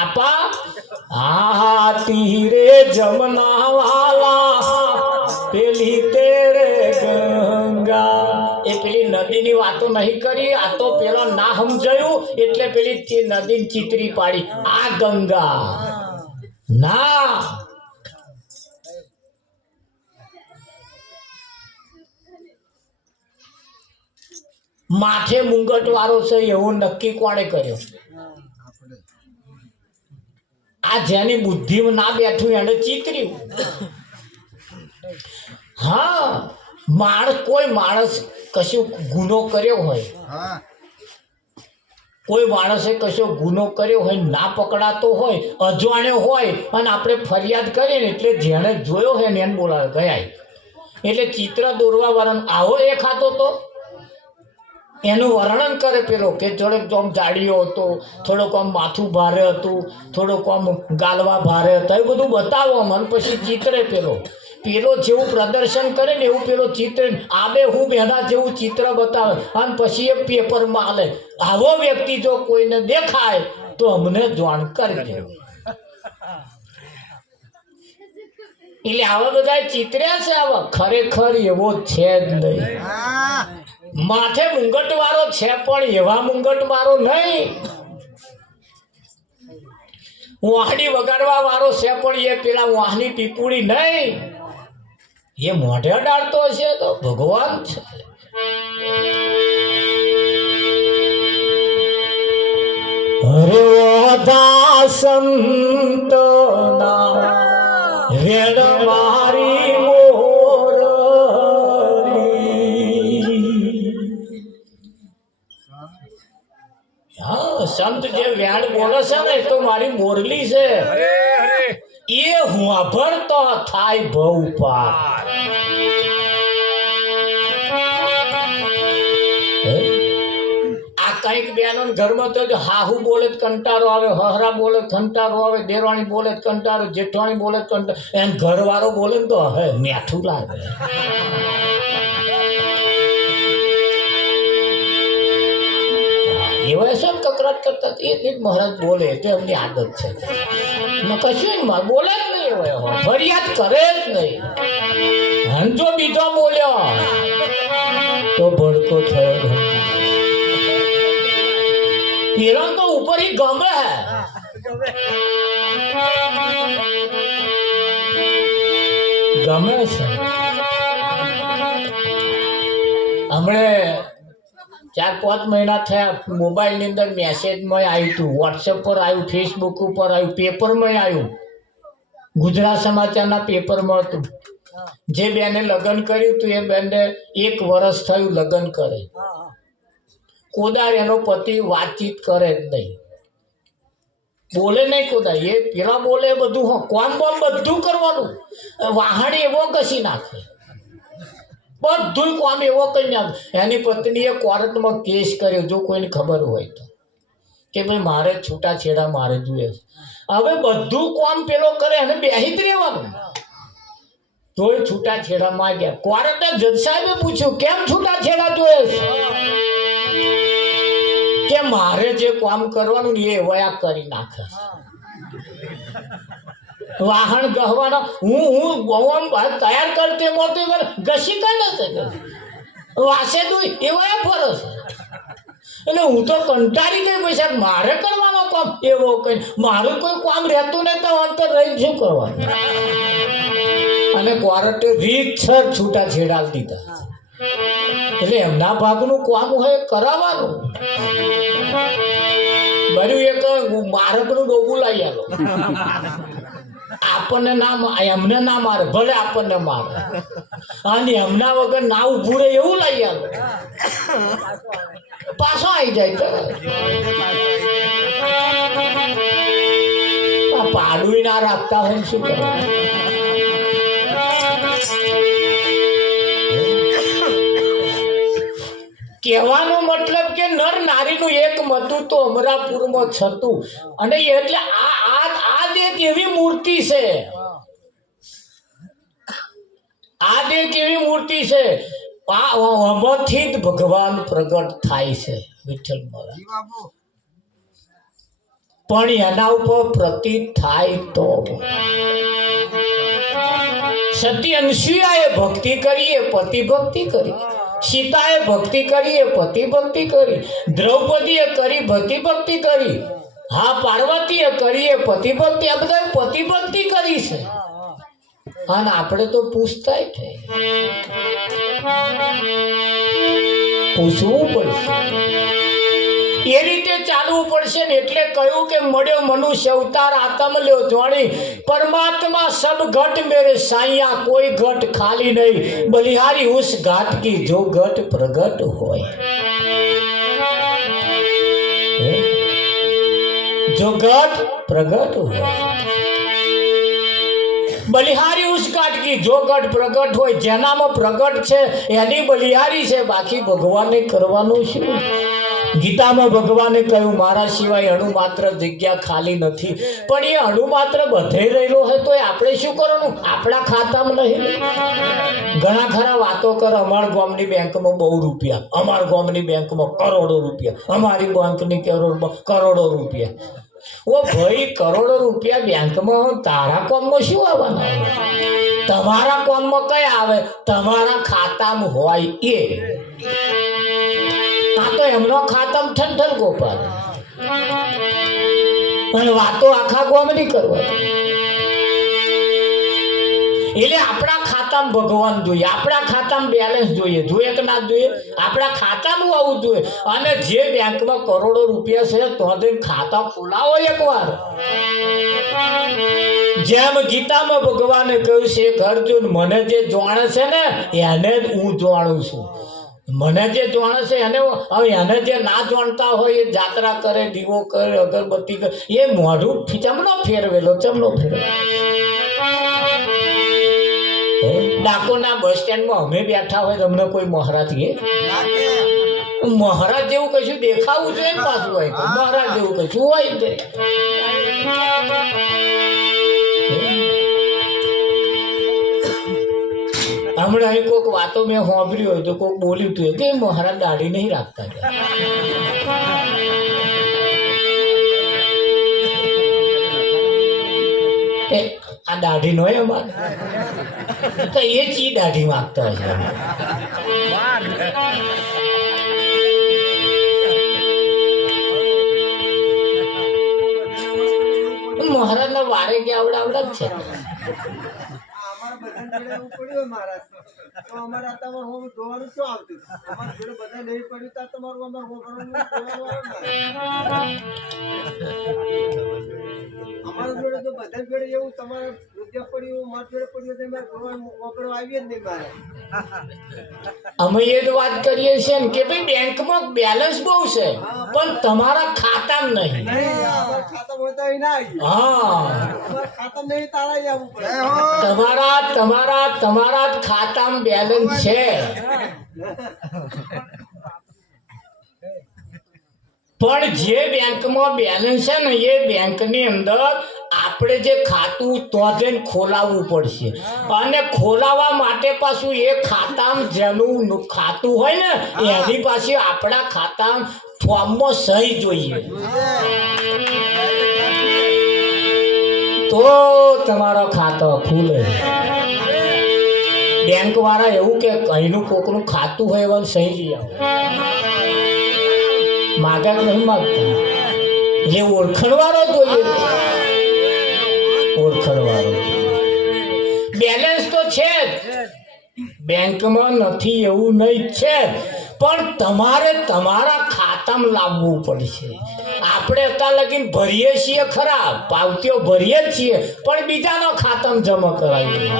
આપા આ તીરે જમના વાલા પેલી તેરે ગંગા. એ પેલી નદીની વાતો નહીં કરી, આ તો પેલો ના સમજાયું એટલે પેલી નદી ચિતરી પાડી. આ ગંગા ના. માથે મુંગટ વાળો છે એવું નક્કી કોણે કર્યો? આ જેની બુદ્ધિમાં ના બેઠું એને ચીતર્યું. હા, કોઈ માણસ કશું ગુનો કર્યો હોય, કોઈ માણસે કશો ગુનો કર્યો હોય, ના પકડાતો હોય, અજવાણ્યો હોય અને આપણે ફરિયાદ કરીએ ને એટલે જેણે જોયો હોય ને એને બોલાવે ગયા. એટલે ચિત્ર દોરવા વાળાનો આવો એ ખાતો તો એનું વર્ણન કરે પેલો કે થોડોક આમ જાડીયો હતો, થોડોક આમ માથું ભારે હતું, થોડોક આમ ગાલવા ભારે હતા, એ બધું બતાવો મને. પછી ચિત્રે પેલો જેવું પ્રદર્શન કરે ને એવું પેલો ચિત્ર આબે હું એના જેવું ચિત્ર બતાવે અને પછી એ પેપરમાં આલે. આવો વ્યક્તિ જો કોઈને દેખાય તો અમને જાણ કરજો. એટલે આવા બધા ચિત્ર્યા છે. આવા ખરેખર એવો છે જ નહીં. માથે મુંગટ વાળો છે પણ એવા મુંગટ વાળો નહીં. વાહડી વગાડવા વાળો છે પણ એ પેલા વાહની પીપુડી નહીં. એ મોઢે અડાડતો હશે તો ભગવાન છે. હરે સંતના વેણ મારી સંત જે વ્યાડ બોલે છે ને તો મારી મોરલી છે. એ હું ભરતો થાય ભવ પાર. આ કઈક બેનો ઘરમાં તો હાહુ બોલે કંટારો આવે, હહરા બોલે કંટારો આવે, દેરાણી બોલે કંટારો, જેઠાણી બોલે કંટારો, એમ ઘરવાળો બોલે તો હવે મેઠું લાગે. એવા છે ને કકરાટ કરતા એ મહારાજ બોલે તો એમની આદત છે. કશું ને બોલે જ નહીં, એવા ફરિયાદ કરે જ નહીં. હંજો બીજો બોલ્યો તો ભડકો થયો. પેલો તો ઉપર ही ગમે ગમે છે. હમણે 4-5 મહિના થયા મોબાઈલની અંદર મેસેજમાં આવ્યું હતું, વોટ્સએપ પર આવ્યું, ફેસબુક ઉપર આવ્યું, પેપરમાં આવ્યું ગુજરાત સમાચારના પેપરમાં હતું, જે બેને લગ્ન કર્યું હતું એ બેનને 1 વર્ષ થયું લગ્ન કરે, કોદાર એનો પતિ વાતચીત કરે જ નહીં, બોલે નહીં કોદાર, એ પેલા બોલે બધું કોમ બોમ બધું કરવાનું, વાહણ એવો કસી નાખે, બધું કામ એવો કરી નાખે. એની પત્નીએ કોર્ટમાં કેસ કર્યો, જો કોઈને ખબર હોય તો, કે ભાઈ મારે છૂટાછેડા મારે જોઈએ છે. હવે બધું કામ પેલો કરે અને બેસી જ રહેવાનું, તોય છૂટાછેડા માંગ્યા. કોર્ટે જજ સાહેબે પૂછ્યું કેમ છૂટાછેડા જોઈએ છે? કે મારે જે કામ કરવાનું ને એ વયા કરી નાખે, વાહણ ગહવાના હું તૈયાર કરતે મોટી ઘસી કાઢે છે, વાસે તું એવા ફરસ. એટલે હું તો કંટાળી ગઈ, પછી મારે કરવાનો કામ એવો કઈ, મારું કોઈ કામ રહેતું નહીં તો અંતર રહી શું કરવાનું. અને કોર્ટે 20 છૂટાછેડા દીધા. એટલે એમના ભાગનું કામ હોય કરાવવાનું. બર્યું એક મારકનું ડોબું લઈ આલો, આપણને ના એમને ના મારે, ભલે આપણને મારે, અને એમના વગર ના ઉભું રહે એવું લઈ આલો, પાછો આવી જાય. પાડું ના રાખતા હોય શું કરે. કહેવાનો મતલબ કે નર નારીનું એક મતું તો અમરાપુરમાં છતું, અને એટલે આ દેખ એવી મૂર્તિ છે, આ દેખ એવી મૂર્તિ છે, આમાંથી જ ભગવાન પ્રગટ થાય છે વિઠ્ઠલ મહારાજ. પણ એના ઉપર પ્રતીત થાય તો સતી અનસુયાએ ભક્તિ કરી, એ પતિ ભક્તિ કરી, સીતાએ ભક્તિ કરી, એ પતિ ભક્તિ કરી, દ્રૌપદીએ કરી ભક્તિ ભક્તિ કરી, હા પાર્વતીએ કરી એ પતિ ભક્તિ, આ બધા પતિ ભક્તિ કરી છે. અને આપણે તો પૂછતા પૂછવું પડશે, એ રીતે ચાલવું પડશે ને. એટલે કહ્યું કે મળ્યો મનુષ્ય અવતાર આત્મ લ્યો જોડી, પરમાત્મા સબ ઘટ મેરે સાઈયા, કોઈ ઘટ ખાલી નહીં, બલિહારી ઉસ ઘાટ કી જો ઘટ પ્રગટ હોય, જો ઘટ પ્રગટ હોય, બલિહારી ઉસ ઘાટ કી જો ઘટ પ્રગટ હોય. જેનામાં પ્રગટ છે એની બલિહારી છે, બાકી ભગવાને કરવાનું શું? ગીતામાં ભગવાને કહ્યું મારા સિવાય અણુ માત્ર જગ્યા ખાલી નથી. પણ એ અણુ માત્ર બધે રહેલો હોય તો આપણે શું કરવાનું? આપણા ખાતામાં નહીં. ઘણા ખરા વાતો કરે, અમારા ગામની બેંકમાં બહુ રૂપિયા, અમારા ગામની બેંકમાં કરોડો રૂપિયા, અમારી બેંકની કરોડો રૂપિયા. ઓ ભાઈ, કરોડો રૂપિયા બેંકમાં તારા કોમમાં શું આવવાના? તમારા કોમમાં કઈ આવે? તમારા ખાતામાં હોય એ. આ તો એમનો ખાતામાં ઠંઠર ગોપાલ, અને વાતો આખા ગામની કરવા. એટલે આપણા ખાતામાં ભગવાન જોઈએ, આપણા ખાતામાં બેલેન્સ જોઈએ, જોઈએ કે ના જોઈએ? આપણા ખાતામાં આવવું જોઈએ. અને જે બેંકમાં કરોડો રૂપિયા છે તો ખાતા ખોલાવો એકવાર. જેમ ગીતામાં ભગવાને કહ્યું છે કે અર્જુન, મને જે જાણે છે ને એને જ હું જાણું છું. મને જે જાણે છે એને જે ના જાણતા હોય એ જાત્રા કરે, દીવો કરે, અગરબત્તી કરે, એ મોઢું ચમનો ફેરવેલો. ડાકોરના બસ સ્ટેન્ડમાં અમે બેઠા હોય, તમને કોઈ મહારાજ કે મહારાજ જેવું કશું દેખાવું જોઈએ ને, પાછું હોય મહારાજ જેવું કશું હોય તે. હમણાં અહીં કોઈક વાતો મેં સાંભળ્યું હોય તો કોઈક બોલ્યું હતું કે મહારાજ દાઢી નહીં રાખતા. આ દાઢી નો અમારે તો એ ચી દાઢી માંગતા હશે. મહારાજ ના વારે કે આવડા જ છે. જોડે એવું પડ્યું મારા તો અમારે તમારે હોમ જોવાનું શું આવતું અમારા જોડે બધા નહીં પડ્યું તો તમારું અમારે હોમ અમારા જોડે તો બધા જોડે એવું તમારે રૂપિયા પડ્યું મારા જોડે પડ્યું તો મારે જોવાનું વાપરવા આવીએ જ નહીં મારે અમે એ જ વાત કરીએ છીએ ને કે ભાઈ બેંકમાં બેલેન્સ બહુ છે પણ તમારા ખાતામાં નહીં. અમારા ખાતા હોતા ના હા, અમારા ખાતા નહીં તારા આવવું પડે તમારા જ ખાતામાં બેલેન્સ છે પણ જે બેંકમાં બેલેન્સ છે ને એ બેંકની અંદર આપણે જે ખાતું તો જઈને ખોલાવવું પડશે અને ખોલાવવા માટે પાછું એ ખાતામાં જેનું ખાતું હોય ને એની પાછી આપણા ખાતામાં ફોર્મમાં સહી જોઈએ તો તમારો ખાતો ખુલે. બેંક વાળા એવું કે અહીંનું કોકનું ખાતું હોય એવા સહી લઈ આવો માગા નહીં માગતા જે ઓળખણવાળો જોઈએ ઓળખણવાળો બેલેન્સ તો છે જ બેંકમાં નથી એવું નહીં છે પણ તમારે તમારા ખાતામાં લાવવું પડશે. આપણે અત્યારે લગીને ભરીએ છીએ ખરા પાવતીઓ ભરીએ જ છીએ પણ બીજાના ખાતામાં જમા કરાવીએ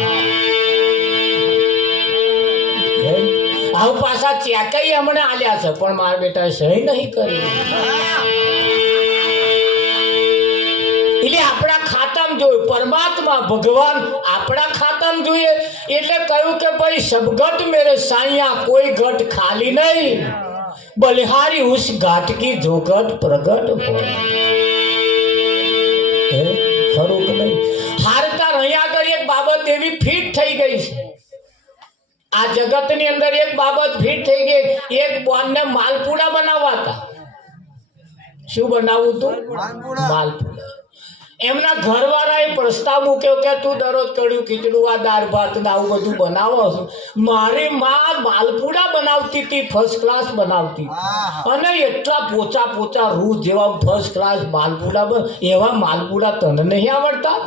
આવું પાછા ચેકઈ હમણે આલ્યા છે પણ મારા બેટા સહી નહીં કરી એટલે આપણા ખાતામાં જોયું પરમાત્મા ભગવાન આપણા ખાતામાં જોઈએ એટલે કહ્યું કે ભાઈ સબગટ મેરે સાઈયા કોઈ ઘટ ખાલી નહીં બલિહારી ઉસ ઘાટ કી જો ઘટ પ્રગટ હોય ખરું કે નહીં. હારતા અહીંયા આગળ એક બાબત એવી ફિટ થઈ ગઈ છે આ જગતની અંદર એક બાબત ફિટ થઈ ગઈ એક બોનને માલપુડા બનાવવા હતા. શું બનાવવું હતું? માલપુડા. એમના ઘરવાળાએ પ્રસ્તાવ મૂક્યો કે તું દરરોજ કડ્યું ખીચડું આ દાળ ભાત ને આવું બધું બનાવો છો. મારી માં માલપુડા બનાવતી હતી ફર્સ્ટ ક્લાસ બનાવતી અને એટલા પોચા પોચા રૂ જેવા ફર્સ્ટ ક્લાસ માલપુડા એવા માલપુડા તને નહીં આવડતા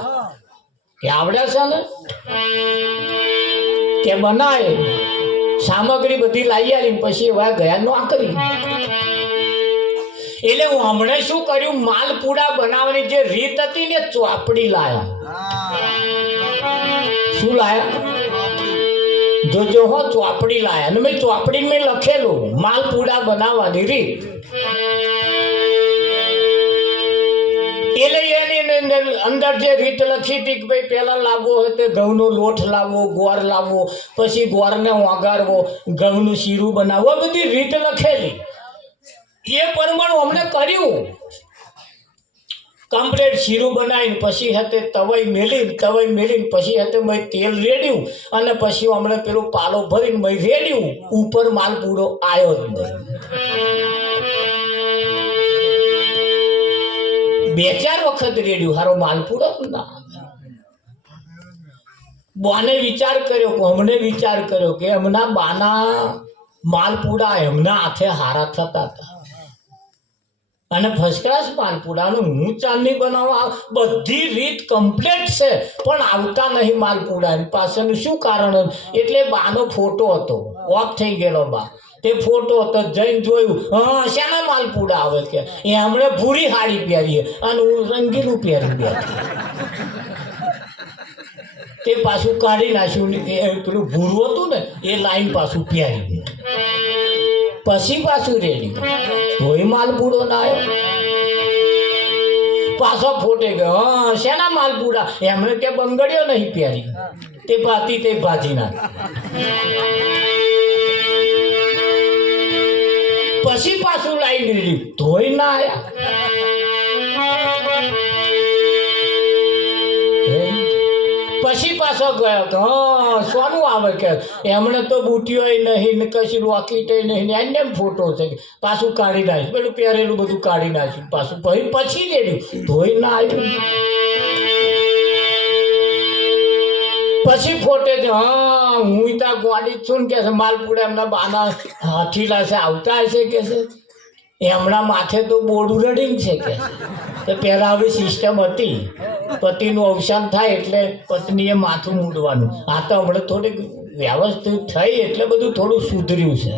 કે આવડ્યા છે ને કે બનાવે સામગ્રી બધી લાવી આવી પછી એવા ગયા નોકરી. એટલે હું હમણાં શું કર્યું માલપુડા બનાવવાની જે રીત હતી ને ચોપડી લાયા. શું લાયા? જો હો ચોપડી લાયા અને મેં ચોપડી મેં લખેલું માલપુડા બનાવવાની રીત. એટલે એની અંદર જે રીત લખી હતી કે ભાઈ પહેલાં લાવવો હોય તો ઘઉંનો લોટ લાવવો ગોળ લાવવો પછી ગોળને વગાડવો ઘઉંનું શીરું બનાવવું બધી રીત લખેલી એ પ્રમાણે અમને કર્યું. કમ્પ્લેટ શીરું બનાવીને પછી hatte તવાઈ મેલીને પછી hatte મેં તેલ રેડ્યું અને પછી અમને પેલું પાલો ભરીને મેં રેડ્યું ઉપર માલપુડો આવ્યો જ નહીં. 2-4 વખત રેડ્યું હારો માલપુડો ના. બાને વિચાર કર્યો કે અમને વિચાર કર્યો કે એમના બાના માલપુડા એમના હાથે હારા થતા હતા અને ફર્સ્ટ ક્લાસ માલપુડાનું હું ચાંદની બનાવવા બધી રીત કમ્પ્લીટ છે પણ આવતા નહીં માલપુડા. એની પાછળનું શું કારણ? એટલે બાનો ફોટો હતો ઓફ થઈ ગયેલો બા તે ફોટો હતો જઈને જોયું હા શાના માલપુડા આવે કે એ હમણે ભૂરી સાડી પહેરીએ અને હું રંગીલું પહેરી બેઠી તે પાછું કાઢી નાખ્યું પેલું ભૂરું હતું ને એ લાઈન પાછું પહેરી પછી પાછું રેડી તોય માલપુડો ના આવ્યો. પાછો ફોટે ગયો હા શેના માલપુડા એમણે કે બંગડીઓ નહીં પહેરી તે ભાતી તે ભાજી નાખી પછી પાછું લાઈન રેડી તોય ના આવ્યા. પછી પાછો ગયો કે હા સોનું આવે કે એમણે તો બુટીઓ નહીં ને કશું રોકેટ નહીં એને ફોટો છે પાછું કાઢી નાખ્યું પેલું પહેરેલું બધું કાઢી નાખ્યું પાછું પછી રેડ્યું ધોઈ ના આવ્યું. પછી ફોટે છે હા હું ત્યાં ગોડી છું ને કે છે માલપુડા એમના બાના હાથીલા છે આવતા હશે કે છે એમના માથે તો બોર્ડ રડિંગ છે કે તો પહેલાં આવી સિસ્ટમ હતી પતિનું અવસાન થાય એટલે પત્નીએ માથું મૂંડવાનું. આ તો હમણાં થોડીક વ્યવસ્થિત થઈ એટલે બધું થોડું સુધર્યું છે.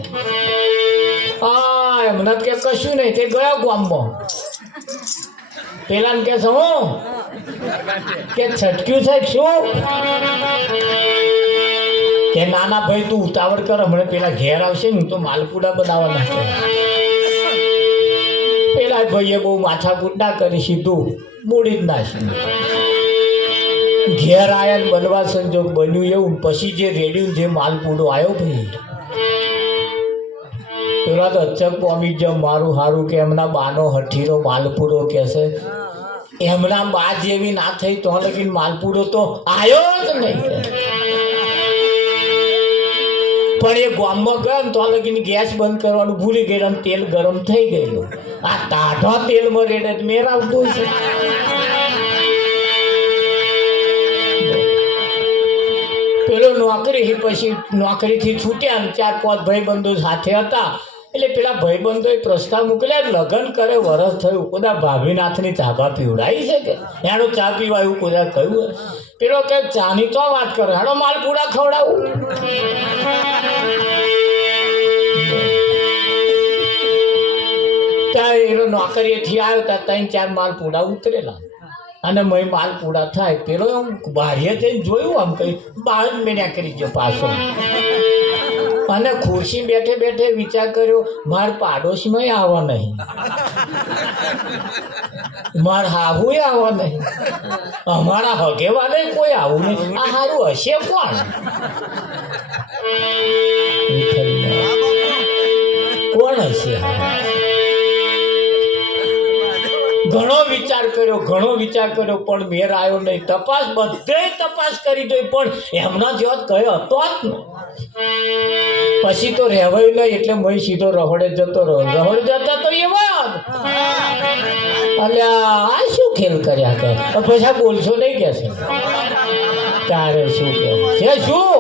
હા હમણાં કે કશું નહીં, તે ગયા ગામમાં પેલા કે હું કે છટક્યું છે શું કે નાના ભાઈ તું ઉતાવળ કર, હમણાં પેલા ઘેર આવશે ને તો માલપુડા બનાવવાના છે. પેલા ભાઈએ બહુ માથાકૂટ ના કરી, સીધું મૂડી જ નાખ્યું. ઘેર આવ્યા ને બનવા સંજોગ બન્યું એવું. પછી જે રેડિયું જે માલપુડો આવ્યો ભાઈ પેલા તો અચક પામી જ મારું સારું કે એમના બાનો હઠીરો માલપુડો કહેશે. એમના બા જેવી ના થઈ તો લગીન માલપુડો તો આવ્યો જ નહીં. પણ એ ગામમાં ગયો ને તો લગીને ગેસ બંધ કરવાનું ભૂલી ગયેલો અને તેલ ગરમ થઈ ગયેલું. આ તાઢા તેલમાં રેડે મેર આવતું છે. પેલો નોકરી પછી નોકરીથી છૂટ્યા ને 4-5 ભાઈબંધો સાથે હતા. એટલે પેલા ભાઈબંધોએ પ્રસ્તાવ મોકલ્યા લગ્ન કરે વરસ થયું, બધા ભાભીનાથની ચાભા પીવડાવી છે કે એનો ચા પીવા એવું બધા કહ્યું. પેલો કે ચાની તો વાત કરે, હાડો માલપુડા ખવડાવું. ત્યાં એનો નોકરીએથી આવ્યો ત્યાં 3-4 માલપુડા ઉતરેલા અને મય માલપુડા થાય. પેલો એમ બારીએ જઈને જોયું, આમ કઈ બહાર જ મેળ્યા કરી ગયો પાછો. અને ખુરશી બેઠે બેઠે વિચાર કર્યો માર પાડોશમાં આવવા નહીં, માર હાહુએ આવવા નહીં, અમારા હગેવાને કોઈ આવું નહીં. આ સારું હશે કોણ? કોણ હશે? ઘણો વિચાર કર્યો પણ મેર આવ્યો નહીં. તપાસ બધે તપાસ કરી જોઈ પણ એમના જેવો કયો હતો જ ને. પછી તો રહેવાયું નહીં એટલે મય સીધો રહોડે જતો રહ્યો. રહોડે જતા તો એવા અલ્યા આ શું ખેલ કર્યા કે પછી બોલશો નહીં કે છે તારે શું કે છે? શું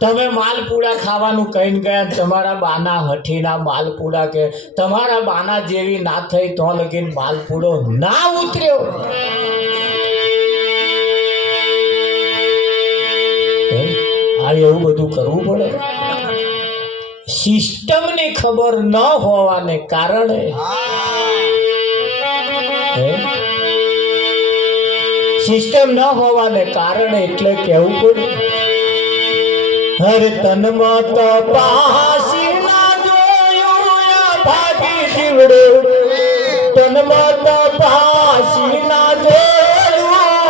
તમે માલપુડા ખાવાનું કહીને ગયા, તમારા બાના હઠીના માલપુડા કે તમારા બાના જેવી ના થઈ તો લગીન માલપુડો ના ઉતર્યો. આ એવું બધું કરવું પડે. સિસ્ટમની ખબર ન હોવાને કારણે સિસ્ટમ ન હોવાને કારણે એટલે કેવું પડે હરે તનમાં તપાસી ના જોયું ભાગી જીવડે, તનમાં તપાસી ના જોયું